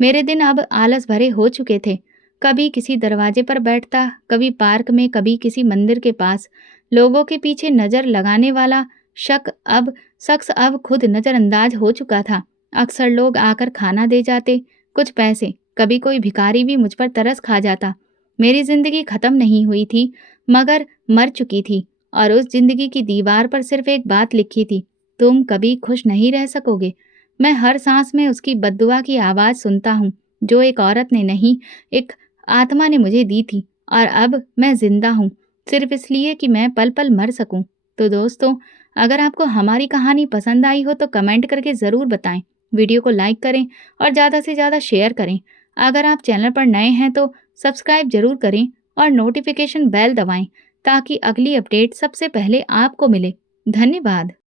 मेरे दिन अब आलस भरे हो चुके थे। कभी किसी दरवाजे पर बैठता, कभी पार्क में, कभी किसी मंदिर के पास। लोगों के पीछे नज़र लगाने वाला शख्स अब खुद नज़रअंदाज हो चुका था। अक्सर लोग आकर खाना दे जाते, कुछ पैसे। कभी कोई भिखारी भी मुझ पर तरस खा जाता। मेरी जिंदगी खत्म नहीं हुई थी, मगर मर चुकी थी। और उस जिंदगी की दीवार पर सिर्फ एक बात लिखी थी, तुम कभी खुश नहीं रह सकोगे। मैं हर सांस में उसकी बद्दुआ की आवाज़ सुनता हूँ, जो एक औरत ने नहीं, एक आत्मा ने मुझे दी थी। और अब मैं जिंदा हूँ, सिर्फ इसलिए कि मैं पल पल मर सकूं। तो दोस्तों, अगर आपको हमारी कहानी पसंद आई हो तो कमेंट करके ज़रूर बताएं। वीडियो को लाइक करें और ज़्यादा से ज़्यादा शेयर करें। अगर आप चैनल पर नए हैं तो सब्सक्राइब जरूर करें और नोटिफिकेशन बेल दबाएं, ताकि अगली अपडेट सबसे पहले आपको मिले। धन्यवाद।